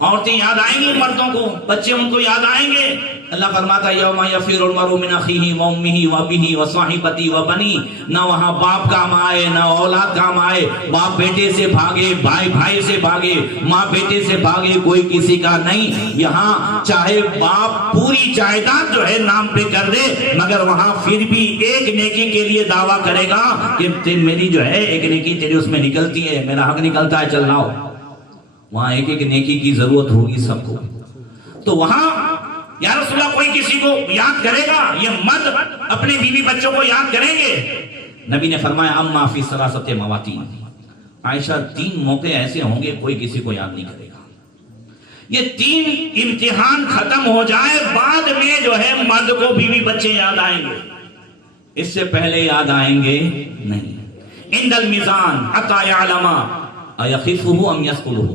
عورتیں یاد آئیں گی، مردوں کو بچے ان کو یاد آئیں گے۔ اللہ فرماتا ہے یوم یفر المرء من اخیہ و امہ و ابیہ و صاحبتہ و بنیہ، نہ وہاں باپ کام آئے نہ اولاد کام آئے، باپ بیٹے سے بھاگے، بھائی بھائی سے بھاگے، ماں بیٹے سے بھاگے، کوئی کسی کا نہیں۔ یہاں چاہے باپ پوری جائیداد جو ہے نام پہ کر دے، مگر وہاں پھر بھی ایک نیکی کے لیے دعویٰ کرے گا کہ میری جو ہے ایک نیکی تیری اس میں نکلتی ہے، میرا حق نکلتا ہے، چل لاؤ۔ وہاں ایک ایک نیکی کی ضرورت ہوگی سب کو۔ تو وہاں یا رسول اللہ کوئی کسی کو یاد کرے گا؟ یہ مرد اپنے بیوی بچوں کو یاد کریں گے؟ نبی نے فرمایا اما فی ثلاثت مواطین، عائشہ 3 موقع ایسے ہوں گے کوئی کسی کو یاد نہیں کرے گا۔ یہ 3 امتحان ختم ہو جائے بعد میں جو ہے مرد کو بیوی بچے یاد آئیں گے، اس سے پہلے یاد آئیں گے نہیں۔ عند المیزان حتی یعلم ایخفہ ام یثقلہ،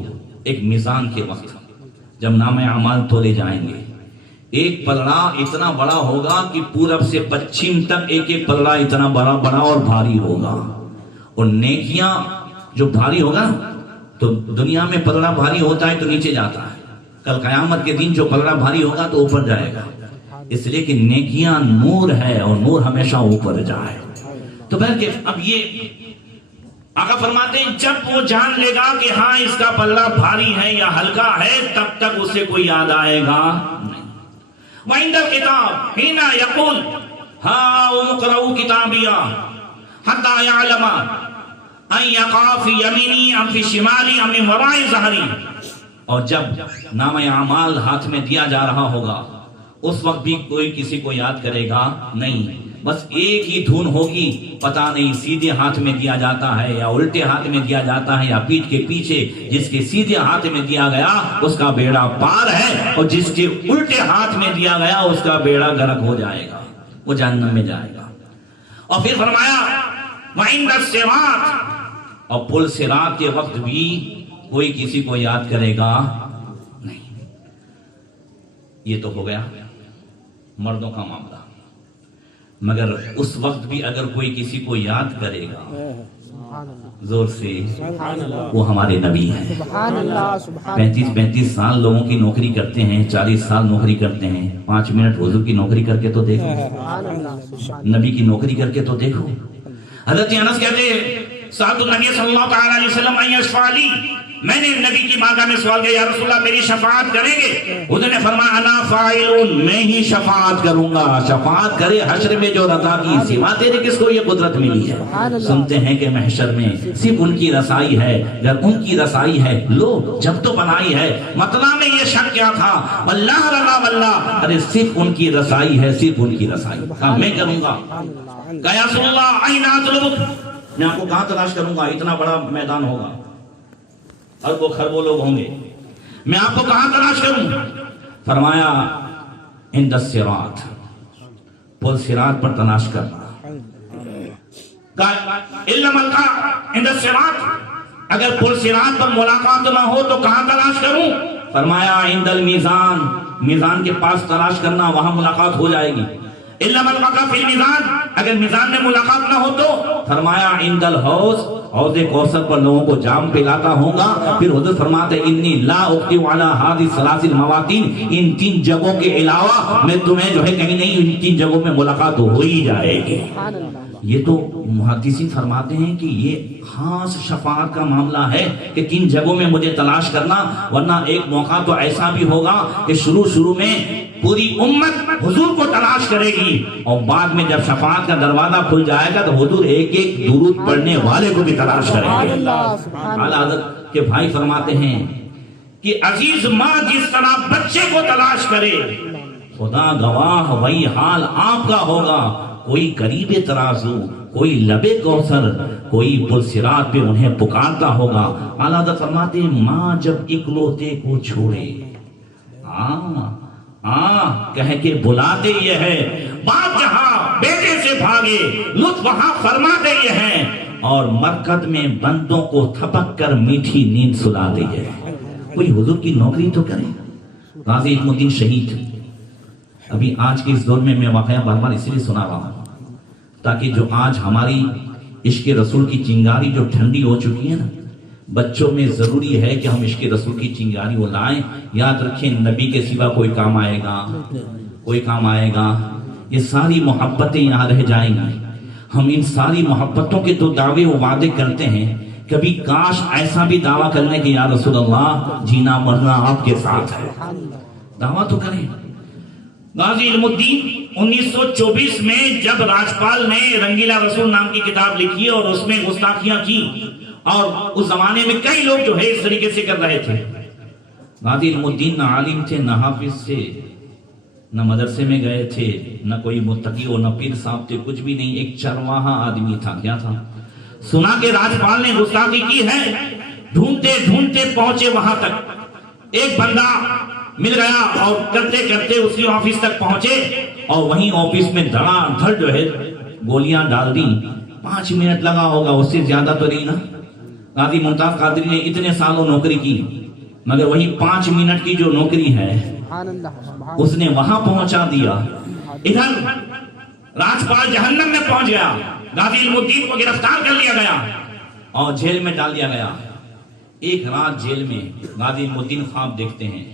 ایک میزان کے وقت جب نام اعمال تولے جائیں گے، ایک پلڑا اتنا بڑا ہوگا کہ پورب سے پچھم تک ایک ایک پلڑا اتنا بڑا بڑا اور بھاری ہوگا، اور نیکیاں جو بھاری ہوگا تو دنیا میں پلڑا بھاری ہوتا ہے تو نیچے جاتا ہے، کل قیامت کے دن جو پلڑا بھاری ہوگا تو اوپر جائے گا، اس لیے کہ نیکیاں نور ہے اور نور ہمیشہ اوپر جائے۔ تو بلکہ اب یہ آقا فرماتے ہیں جب وہ جان لے گا کہ ہاں اس کا پلڑا بھاری ہے یا ہلکا ہے، تب تک اسے کوئی یاد آئے گا نہیں۔ وَعِنْدَ الْكِتَابِ حِينَ يَقُولُ هَاؤُمُ اقْرَءُوا كِتَابِيَهْ حَتَّى يَعْلَمَ أَنْ يَقَعَ فِي يَمِينِهِ أَمْ فِي شِمَالِهِ أَمْ مِنْ وَرَاءِ ظَهْرِهِ، اور جب نام اعمال ہاتھ میں دیا جا رہا ہوگا اس وقت بھی کوئی کسی کو یاد کرے گا نہیں، بس ایک ہی دھن ہوگی، پتہ نہیں سیدھے ہاتھ میں دیا جاتا ہے یا الٹے ہاتھ میں دیا جاتا ہے یا پیٹھ کے پیچھے، جس کے سیدھے ہاتھ میں دیا گیا اس کا بیڑا پار ہے، اور جس کے الٹے ہاتھ میں دیا گیا اس کا بیڑا غرق ہو جائے گا، وہ جہنم میں جائے گا۔ اور پھر فرمایا وَعِنْدَ الصِّرَاطِ، اور پل صراط کے وقت بھی کوئی کسی کو یاد کرے گا نہیں۔ یہ تو ہو گیا مردوں کا معاملہ، مگر اس وقت بھی اگر کوئی کسی کو یاد کرے گا زور سے، وہ ہمارے نبی ہیں۔ 35 سال لوگوں کی نوکری کرتے ہیں، 40 سال نوکری کرتے ہیں، 5 منٹ حضور کی نوکری کر کے تو دیکھو، نبی کی نوکری کر کے تو دیکھو۔ حضرت انس کہتے ہیں سألت النبی صلی اللہ علیہ وسلم ان یشفع لی، میں نے نبی کی بارگاہ میں سوال کیا یا رسول اللہ میری شفاعت کریں گے؟ حضور نے فرمایا انا فاعل، میں ہی شفاعت کروں گا۔ شفاعت کرے حشر میں جو رضا کی، سوا تیرے کس کو یہ قدرت ملی ہے؟ سنتے ہیں کہ محشر میں صرف ان کی رسائی ہے، اگر ان کی رسائی ہے لو جب تو بنائی ہے، مطلع میں یہ شک کیا تھا واللہ رضا واللہ، ارے صرف ان کی رسائی ہے، صرف ان کی رسائی، کہا میں کروں گا۔ کہا یا رسول اللہ این اطلبک، میں آپ کو کہاں تلاش کروں گا، اتنا بڑا میدان ہوگا، اربوں خربوں لوگ ہوں گے، میں آپ کو کہاں تلاش کروں؟ فرمایا عند الصراط، پل صراط پر تلاش کرنا۔ الا ملقا عند الصراط، اگر پل صراط پر ملاقات نہ ہو تو کہاں تلاش کروں؟ فرمایا عند المیزان، میزان کے پاس تلاش کرنا، وہاں ملاقات ہو جائے گی۔ الا من وقع فی المیزان، اگر میزان میں ملاقات نہ ہو تو فرمایا عند الحوض، حوض کوثر پر لوگوں کو جام پلاتا ہوں گا۔ پھر حضور فرماتے انی لا اقدم علی هذه الثلاث المواطن، ان 3 جگہوں کے علاوہ میں تمہیں جو ہے کہیں نہیں، ان 3 جگہوں میں ملاقات ہو ہی جائے گی۔ یہ تو محدثین فرماتے ہیں کہ یہ خاص شفاعت کا معاملہ ہے کہ 3 جگہوں میں مجھے تلاش کرنا، ورنہ ایک موقع تو ایسا بھی ہوگا کہ شروع میں پوری امت حضور کو تلاش کرے گی، اور بعد میں جب شفاعت کا دروازہ کھل جائے گا تو حضور ایک ایک درود پڑھنے والے کو بھی تلاش کریں گے۔ اعلیٰ حضرت کے بھائی فرماتے ہیں کہ عزیز ماں جس طرح بچے کو تلاش کرے، خدا گواہ وہی حال آپ کا ہوگا، کوئی قریب ترازو، کوئی لبے کوثر، کوئی پل صراط پہ انہیں پکارتا ہوگا۔ اعلیٰ حضرت فرماتے ہیں ماں جب اکلوتے کو چھوڑے، کہہ کے بلاتے یہ ہے، باپ جہاں بیٹے سے بھاگے، لطف وہاں فرماتے یہ ہیں، اور مرکز میں بندوں کو تھپک کر میٹھی نیند سلاتے یہ ہے۔ کوئی حضور کی نوکری تو کرے۔ غازی علم الدین شہید، ابھی آج کے اس دور میں واقعہ بار بار اس لیے سنا رہا ہوں تاکہ جو آج ہماری عشق رسول کی چنگاری جو ٹھنڈی ہو چکی ہے نا، بچوں میں ضروری ہے کہ ہم عشق رسول کی چنگاری وہ لائیں۔ یاد رکھیں نبی کے سوا کوئی کام آئے گا، کوئی کام آئے گا، یہ ساری محبتیں یہاں رہ جائیں گی۔ ہم ان ساری محبتوں کے تو دعوے و وعدے کرتے ہیں، کبھی کاش ایسا بھی دعویٰ کرنے کہ یا رسول اللہ جینا مرنا آپ کے ساتھ ہے، دعویٰ تو کریں۔ غازی علم الدین 1924 میں جب راجپال نے رنگیلا رسول نام کی کتاب لکھی اور اس میں گستاخیاں کی، اور اس زمانے میں کئی لوگ جو ہے اس طریقے سے کر رہے تھے، غازی علم الدین نہ عالم تھے نہ حافظ تھے، نہ مدرسے میں گئے تھے، نہ کوئی متقی اور نہ پیر صاحب تھے، کچھ بھی نہیں، ایک چرواہا آدمی تھا۔ کیا تھا؟ سنا کہ راجپال نے گستاخی کی ہے، ڈھونڈتے ڈھونڈتے پہنچے وہاں تک، ایک بندہ مل گیا اور کرتے کرتے اسی آفس تک پہنچے اور وہیں آفس میں دھڑا دھڑ جو ہے گولیاں ڈال دی۔ 5 منٹ لگا ہوگا، اس سے زیادہ تو نہیں نا۔ قاضی ممتاز قادری نے اتنے سالوں نوکری کی، مگر وہی 5 منٹ کی جو نوکری ہے اس نے وہاں پہنچا دیا۔ ادھر راجپال جہنم میں پہنچ گیا، غازی علم الدین کو گرفتار کر لیا گیا اور جیل میں ڈال دیا گیا۔ ایک رات جیل میں غازی علم الدین خواب دیکھتے ہیں،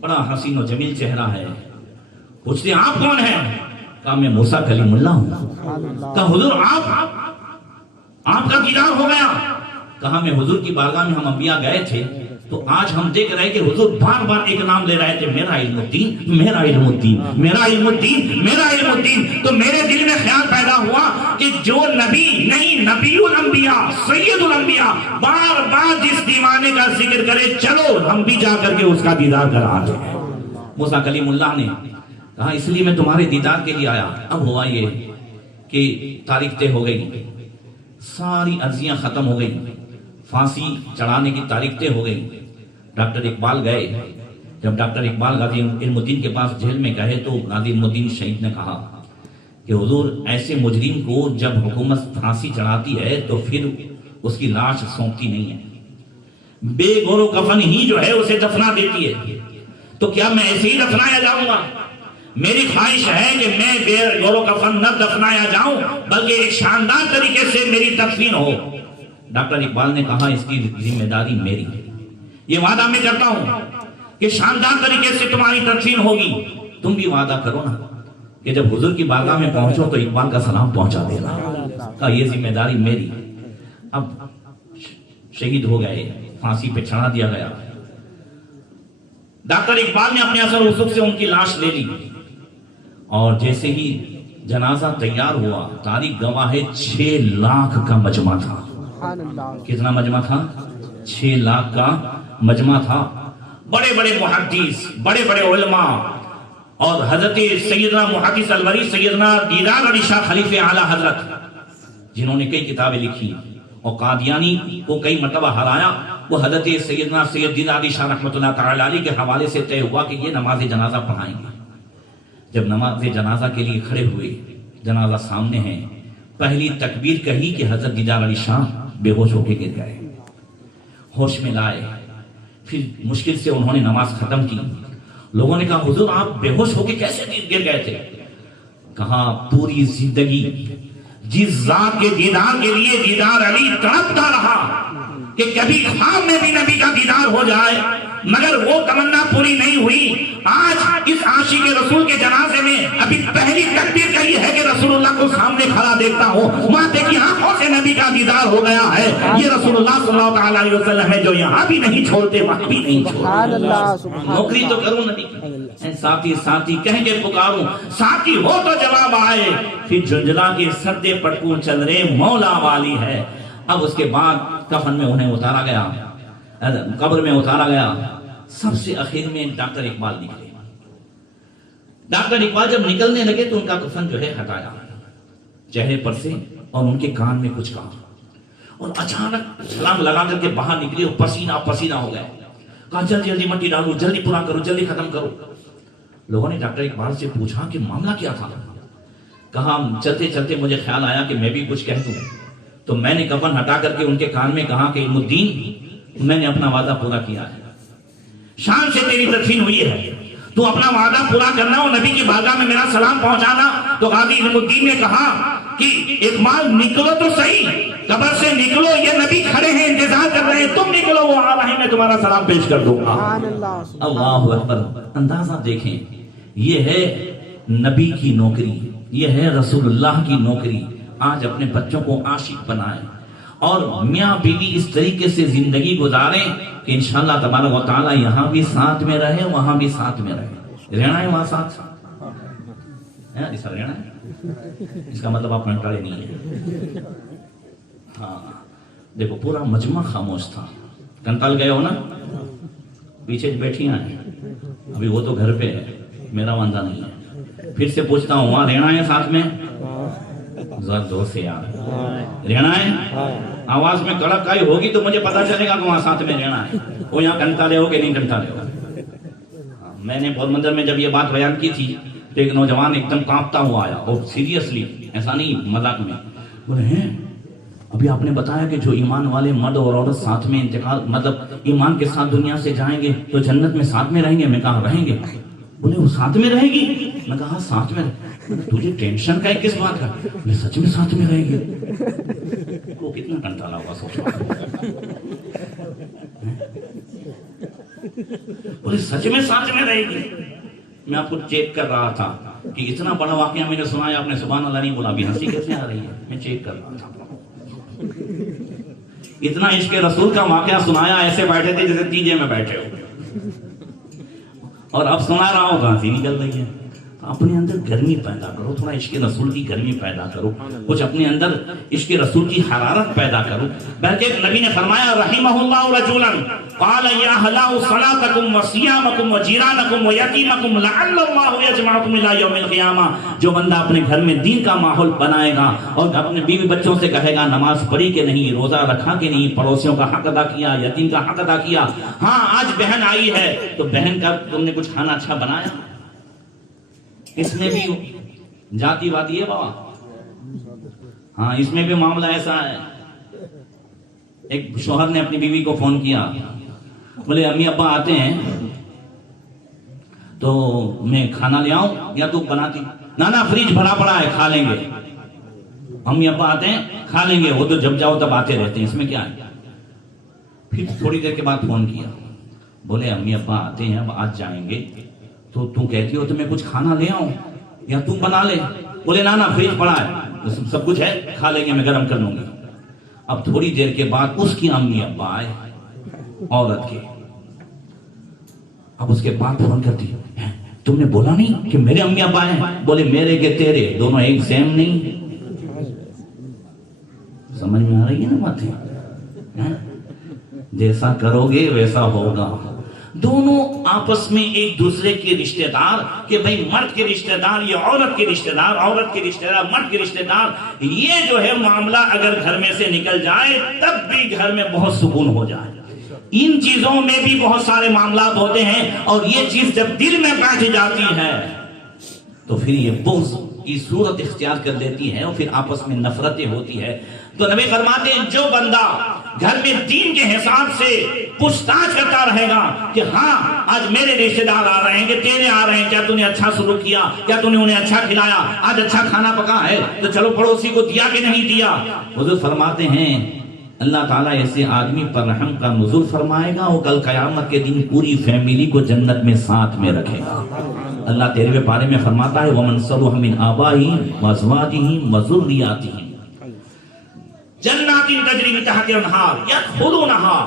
بڑا حسین و جمیل چہرہ ہے۔ پوچھتے آپ کون ہیں؟ کہا میں موسیٰ کلیم اللہ ہوں۔ کہا حضور آپ کا دیدار ہو گیا؟ کہا میں حضور کی بارگاہ میں ہم انبیاء گئے تھے تو آج ہم دیکھ رہے کہ حضور بار بار ایک نام لے رہے تھے، میرا علم الدین، میرا علم الدین، میرا علم الدین، میرا علم الدین۔ تو میرے دل میں خیال پیدا ہوا کہ جو نبی نہیں، نبی الانبیاء، سید الانبیاء بار بار جس دیوانے کا ذکر کرے، چلو ہم بھی جا کر کے اس کا دیدار کرا دیں۔ موسیٰ کلیم اللہ نے کہا اس لیے میں تمہارے دیدار کے لیے آیا۔ اب ہوا یہ کہ تاریخ طے ہو گئی، ساری عرضیاں ختم ہو گئی، پھانسی چڑھانے کی تاریخ طے ہو گئی۔ ڈاکٹر اقبال گئے، جب ڈاکٹر اقبال غازی علم الدین کے پاس جیل میں گئے تو غازی علم الدین شہید نے کہا کہ حضور ایسے مجرم کو جب حکومت پھانسی چڑھاتی ہے تو پھر اس کی لاش سونپتی نہیں ہے، بے گور و کفن ہی جو ہے اسے دفنا دیتی ہے، تو کیا میں ایسے ہی دفنایا جاؤں گا؟ میری خواہش ہے کہ میں بے گور و کفن نہ دفنایا جاؤں بلکہ ایک شاندار طریقے سے میری تدفین ہو۔ ڈاکٹر اقبال نے کہا اس کی ذمہ داری میری ہے، یہ وعدہ میں کرتا ہوں کہ شاندار طریقے سے تمہاری تدفین ہوگی، تم بھی وعدہ کرو نا کہ جب حضور کی بارگاہ میں پہنچو تو اقبال کا سلام پہنچا دینا۔ کہا یہ ذمہ داری میری۔ اب شہید ہو گئے، پھانسی پہ چڑھا دیا گیا۔ ڈاکٹر اقبال نے اپنے اثر رسوخ سے ان کی لاش لے لی اور جیسے ہی جنازہ تیار ہوا، تاریخ گواہ ہے 6 لاکھ کا مجمع تھا۔ کتنا مجمع تھا؟ 6 لاکھ کا مجمع تھا۔ بڑے بڑے محدث، بڑے بڑے علماء اور حضرت سیدنا محدث الوری سیدنا دیدار علی شاہ خلیفہ اعلیٰ حضرت، جنہوں نے کئی کتابیں لکھی اور قادیانی کو کئی مرتبہ ہرایا، وہ حضرت سیدنا سید دیدار علی شاہ رحمۃ اللہ تعالی علیہ کے حوالے سے طے ہوا کہ یہ نماز جنازہ پڑھائیں گے۔ جب نماز جنازہ کے لیے کھڑے ہوئے، جنازہ سامنے ہے، پہلی تکبیر کہی کہ حضرت دیدار علی شاہ بے ہوش ہو کے گر گئے، ہوش میں لائے، پھر مشکل سے انہوں نے نماز ختم کی۔ لوگوں نے کہا حضور آپ بے ہوش ہو کے کیسے گر گئے تھے؟ کہا پوری زندگی جس ذات کے دیدار کے لیے دیدار علی تڑپتا رہا کہ کبھی خواب میں بھی نبی کا دیدار ہو جائے، مگر وہ تمنا پوری نہیں ہوئی۔ آج اس عاشق رسول کے جنازے میں ابھی پہلی تکبیر کہی ہے کہ رسول اللہ کو سامنے کھڑا دیکھتا ہوں، ماتے کی آنکھوں سے نبی کا دیدار ہو گیا ہے۔ یہ رسول اللہ صلی اللہ علیہ وسلم ہے جو یہاں بھی نہیں چھوڑتے وہاں بھی نہیں چھوڑتے۔ نوکری تو کروں نبی کی، ساتھی ساتھی کہہ کے پکاروں، ساتھی ہو تو جواب آئے، پھر جھنجھلا کے سردے پٹکوں چل رہے مولا والی ہے۔ اب اس کے بعد کفن میں انہیں اتارا گیا، قبر میں اتارا گیا۔ سب سے آخر میں ڈاکٹر اقبال نکلے۔ ڈاکٹر اقبال جب نکلنے لگے تو ان کا کفن جو ہے ہٹایا چہرے پر سے اور ان کے کان میں کچھ کہا اور اچانک چھلانگ لگا کر کے باہر نکلے اور پسینہ پسینہ ہو گئے۔ کہا جلدی جلدی مٹی ڈالو، جلدی پورا کرو، جلدی ختم کرو۔ لوگوں نے ڈاکٹر اقبال سے پوچھا کہ معاملہ کیا تھا؟ کہا چلتے چلتے مجھے خیال آیا کہ میں بھی کچھ کہہ دوں، تو میں نے کفن ہٹا کر کے ان کے کان میں کہا کہ علم الدین میں نے اپنا وعدہ پورا کیا ہے، شان سے تیری تدفین ہوئی ہے، تو اپنا وعدہ پورا کرنا اور نبی کی بارگاہ میں میرا سلام پہنچانا۔ تو غازی علم الدین نے کہا کہ اقبال نکلو تو صحیح، قبر سے نکلو، یہ نبی کھڑے ہیں انتظار کر رہے ہیں، تم نکلو، وہ آ رہے ہیں، میں تمہارا سلام پیش کر دوں گا۔ اللہ اکبر۔ اندازہ دیکھیں، یہ ہے نبی کی نوکری، یہ ہے رسول اللہ کی نوکری۔ آج اپنے بچوں کو عاشق بنائیں اور میاں بیوی اس طریقے سے زندگی گزاریں کہ انشاءاللہ تبارک و تعالی یہاں بھی ساتھ میں رہے، وہاں بھی ساتھ میں رہے۔ رہنا ہے وہاں ساتھ رہنا ہے، اس کا مطلب آپ منٹارے نہیں ہے۔ ہاں دیکھو پورا مجمع خاموش تھا۔ کنتال گئے ہو نا، پیچھے بیٹھی ہیں، ابھی وہ تو گھر پہ ہے، میرا بندہ نہیں ہے. پھر سے پوچھتا ہوں وہاں رہنا ہے ساتھ میں؟ ذرا زور سے یار رہنا ہے. آواز میں کڑک آئی ہوگی تو مجھے پتا چلے گا کہ وہاں ساتھ میں رہنا ہے. وہ یہاں کنٹا لے ہو کہ نہیں کنٹا لے ہو. میں نے بہت منظر میں جب یہ بات بیان کی تھی تو ایک نوجوان ایک دم کانپتا ہوا آیا اور سیریسلی, ایسا نہیں مذاق میں, بولے ہیں ابھی آپ نے بتایا کہ جو ایمان والے مرد اور عورت ساتھ میں انتقال مطلب ایمان کے ساتھ دنیا سے جائیں گے تو جنت میں ساتھ میں رہیں گے. میں کہا رہیں گے. بولے وہ ساتھ میں رہے گی؟ میں کہا ساتھ میں. تجھے ٹینشن کا ہے کس بات کا؟ بولے سچ میں ساتھ میں رہے گی. وہ کتنا کنٹالا ہوگا سوچو. بولے سچ میں ساتھ میں رہے گی. میں آپ کو چیک کر رہا تھا کہ اتنا بڑا واقعہ میں نے سنایا, آپ نے سبحان اللہ نہیں بولا. ابھی ہنسی کیسے آ رہی ہے؟ میں چیک کر رہا تھا. اتنا عشق رسول کا واقعہ سنایا, ایسے بیٹھے تھے جیسے تیجے میں بیٹھے ہو. اور اب سنا رہا ہوں ہنسی نکل رہی ہے. اپنے اندر گرمی پیدا کرو, تھوڑا عشق رسول کی گرمی پیدا کرو, کچھ اپنے اندر عشق رسول کی حرارت پیدا کرو. بلکہ نبی نے فرمایا رحمہ اللہ رجلا قال یا ہلا صلاتکم وصیامکم وجیرانکم ویتیمکم لعل اللہ یجمعکم الی یوم القیامہ. جو بندہ اپنے گھر میں دین کا ماحول بنائے گا اور اپنے بیوی بچوں سے کہے گا نماز پڑھی کہ نہیں, روزہ رکھا کہ نہیں, پڑوسیوں کا حق ادا کیا, یتیم کا حق ادا کیا, ہاں آج بہن آئی ہے تو بہن کا تم نے کچھ کھانا اچھا بنایا, اس میں بھی جاتی واتی ہے بابا. ہاں اس میں بھی معاملہ ایسا ہے. ایک شوہر نے اپنی بیوی کو فون کیا, بولے امی ابا آتے ہیں تو میں کھانا لے آؤں یا تو بناتی؟ نانا فریج بھرا پڑا ہے کھا لیں گے. امی ابا آتے ہیں کھا لیں گے, وہ تو جب جاؤ تب آتے رہتے ہیں, اس میں کیا ہے. پھر تھوڑی دیر کے بعد فون کیا, بولے امی ابا آتے ہیں اب آج جائیں گے تو تم کہتی ہو تو میں کچھ کھانا لے آؤں یا تم بنا لے؟ بولے نانا فریج پڑا ہے سب کچھ ہے کھا لیں گے, میں گرم کر لوں گی. اب تھوڑی دیر کے بعد اس کی امی ابا آئے عورت کے. اب اس کے بعد فون کرتی, تم نے بولا نہیں کہ میرے امی ابا ہیں؟ بولے میرے کے تیرے دونوں ایک سیم نہیں. سمجھ میں آ رہی ہے نا باتیں؟ جیسا کرو گے ویسا ہوگا. دونوں آپس میں ایک دوسرے کے رشتہ دار کہ بھئی مرد کے رشتہ دار یہ عورت کے رشتہ دار, عورت کے رشتہ دار مرد کے رشتہ دار. یہ جو ہے معاملہ اگر گھر میں سے نکل جائے تب بھی گھر میں بہت سکون ہو جائے. ان چیزوں میں بھی بہت سارے معاملات ہوتے ہیں اور یہ چیز جب دل میں بیٹھ جاتی ہے تو پھر یہ بغض کی صورت اختیار کر لیتی ہے اور پھر آپس میں نفرتیں ہوتی ہے. تو نبی فرماتے ہیں جو بندہ گھر میں دین کے حساب سے پوچھ تاچھ کرتا رہے گا کہ ہاں آج میرے رشتہ دار آ رہے ہیں کہ تیرے آ رہے ہیں, کیا تو نے اچھا سلوک کیا, کیا تو نے انہیں اچھا کھلایا, آج اچھا کھانا پکا ہے تو چلو پڑوسی کو دیا کہ نہیں دیا. حضور فرماتے ہیں اللہ تعالیٰ ایسے آدمی پر رحم کا نزول فرمائے گا, وہ کل قیامت کے دن پوری فیملی کو جنت میں ساتھ میں رکھے گا. اللہ تیرے پارے میں فرماتا ہے وَمَنْ صَلُحَ مِنْ آبَائِهِمْ وَأَزْوَاجِهِمْ وَذُرِّيَّاتِهِمْ جنات تجری من تحتها الانہار يدخلونها.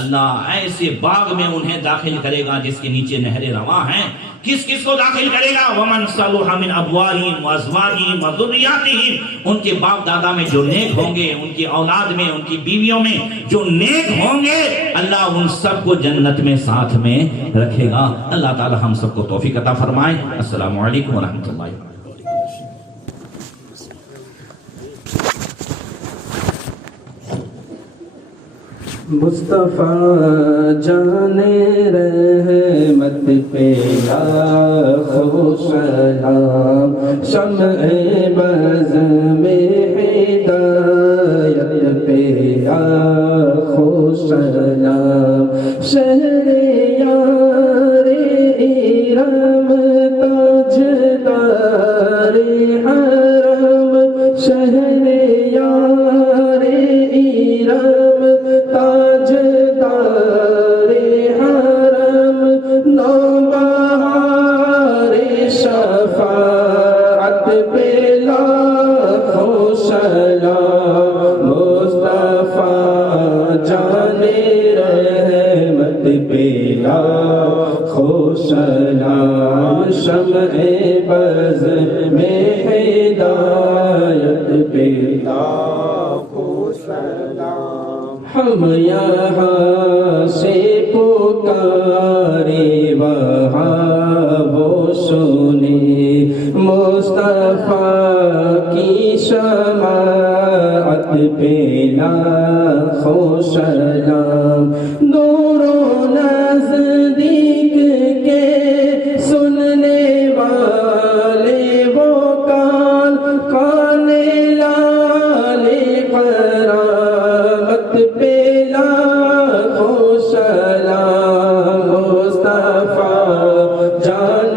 اللہ ایسے باغ میں انہیں داخل کرے گا جس کے نیچے نہریں رواں ہیں. کس کس کو داخل کرے گا؟ وَمَنْ صَلُحَ مِنْ أَبْوَائِهِمْ وَأَزْوَاجِهِمْ وَذُرِّيَّاتِهِمْ. ان کے باپ دادا میں جو نیک ہوں گے, ان کی اولاد میں, ان کی بیویوں میں جو نیک ہوں گے, اللہ ان سب کو جنت میں ساتھ میں رکھے گا. اللہ تعالی ہم سب کو توفیق عطا فرمائے. السلام علیکم ورحمۃ اللہ. مصطفیٰ جانے رحمت پہ لاکھوں سلام, شمع بز میں ہدایت پہ لاکھوں سلام. شہر یار ارم تاجدار حرم, شہر یار ارم تاجدار حرم, نوبہار شفاعت پہ لاکھوں سلام. مصطفیٰ جانے رحمت پہ لاکھوں سلام, شمع بز میں ہدایت پہ لاکھوں سلام. ہم یہاں سے پکارے وہاں وہ شماعت پہ لاکھوں سلام، دور و نزدیک کے سننے والے وہ کان، کان لالے کرامت پہ لاکھوں سلام، مصطفیٰ جان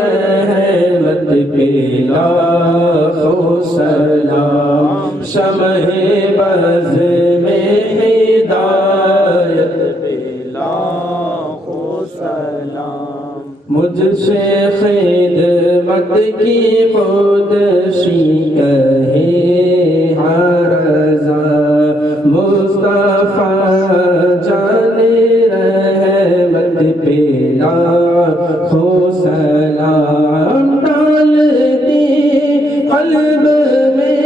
رحمت پہ لاکھوں سلام، شمع بز میں ہدایت پہ لاکھوں سلام، مجھ سے خدمت کی خودشی کہے ہر رضا، مصطفیٰ جان رحمت پہ لاکھوں سلام، ڈالتی قلب میں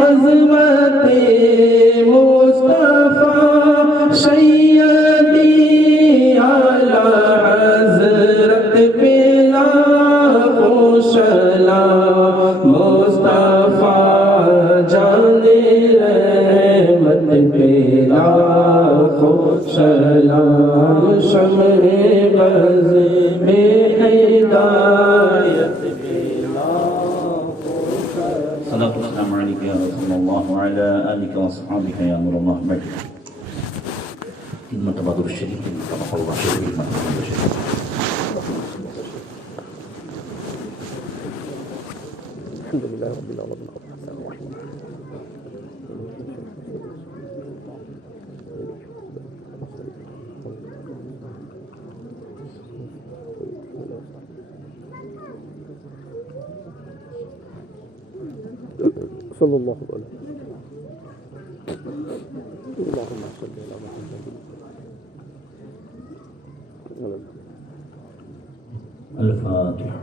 عظمت مصطفیٰ سیدی اعلیٰ حضرت پہ لاکھوں سلام، مصطفیٰ جان رحمت پہ لاکھوں سلام، شمع بز میں ہدایت پہ لاکھوں سلام۔ صلاۃ والسلام علیک یا رسول اللہ وعلی آلک واصحابک یا نور اللہ مجد۔ تین مرتبہ درود شریف کی مرتبہ اللہ شریف مرتبہ شریف۔ الحمد لله رب العالمين الرحمن الرحيم صلى الله عليه اللهم صل على محمد الفاتحة.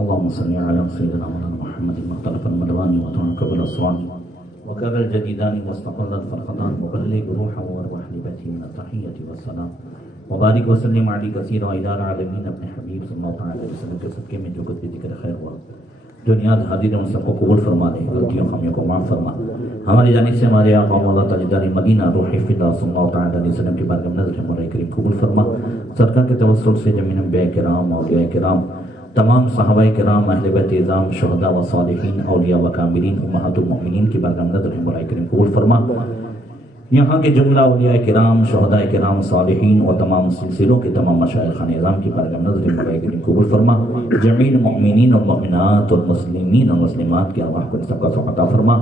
اللهم صل على سيدنا مولانا محمد مختلف المدواني وتنقبل الصواني وكذا الجديدان واستقل الفرقتان وبلغ روحه وارواح لبيته من التحية والسلام وبارك وسلم على كثير وإلى العالمين ابن حبيب صلی اللہ تعالی علیہ وسلم کے صدقے میں جو کچھ بھی ذکر خیر ہوا دنیا حاضر ان سب کو قبول فرما دے، غلطیوں خامیوں کو معاف فرما، ہماری جانب سے ہمارے آقا مولا تاجدار مدینہ روح فدا صلی اللہ تعالی علیہ وسلم کی بارگاہ میں نظر مولا کریم قبول فرما، سرکار کے توسل سے جميع انبیاء کرام، اولیاء کرام، تمام صحابہ کرام، اہل بیت اعظام، شہداء و صالحین، اولیاء و کاملین، امہات المؤمنین کی بارگاہ میں نظر مولا کریم قبول فرما، یہاں کے جملہ اولیاء کرام، شہداء کرام، صالحین اور تمام سلسلوں کے تمام مشائخ اعظام کی بارگاہ میں نظر مولا کریم قبول فرما، جميع المؤمنین اور مؤمنات اور مسلمین اور مسلمات کی ارواح کو سب کا سوق عطا فرما،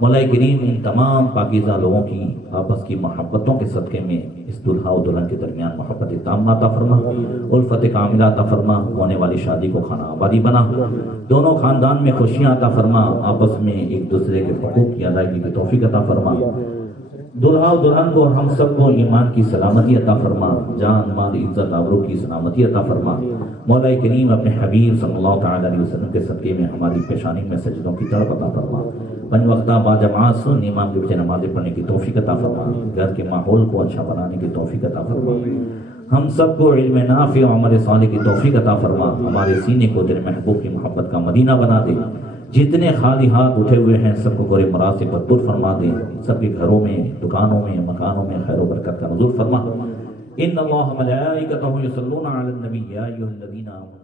مولا کریم ان تمام پاکیزہ لوگوں کی آپس کی محبتوں کے صدقے میں اس دلہا و دلہن کے درمیان محبت تامہ عطا فرما، الفت کاملہ عطا فرما، ہونے والی شادی کو خانہ آبادی بنا، دونوں خاندان میں خوشیاں عطا فرما، آپس میں ایک دوسرے کے حقوق کی ادائیگی کی توفیق عطا فرما، دلہا و دلہن کو ہم سب کو ایمان کی سلامتی عطا فرما، جان مال عزت آبرو کی سلامتی عطا فرما، مولا کریم اپنے حبیب صلی اللہ تعالی علیہ وسلم کے صدقے میں ہماری پیشانی میں سجدوں کی تڑپ عطا فرما، پنج وقتہ با جماعت سن امام کے پیچھے نمازیں پڑھنے کی توفیق عطا فرما، گھر کے ماحول کو اچھا بنانے کی توفیق عطا فرما، ہم سب کو علم نافع و عمل صالح کی توفیق عطا فرما، ہمارے سینے کو تیرے محبوب کی محبت کا مدینہ بنا دے، جتنے خالی ہاتھ اٹھے ہوئے ہیں سب کو گورے مراد سے بھرپور فرما دے، سب کے گھروں میں، دکانوں میں، مکانوں میں خیر و برکت کا نزول فرما۔ ان اللہ ملائکتہ یصلون علی النبی یا ایھا الذین آمنوا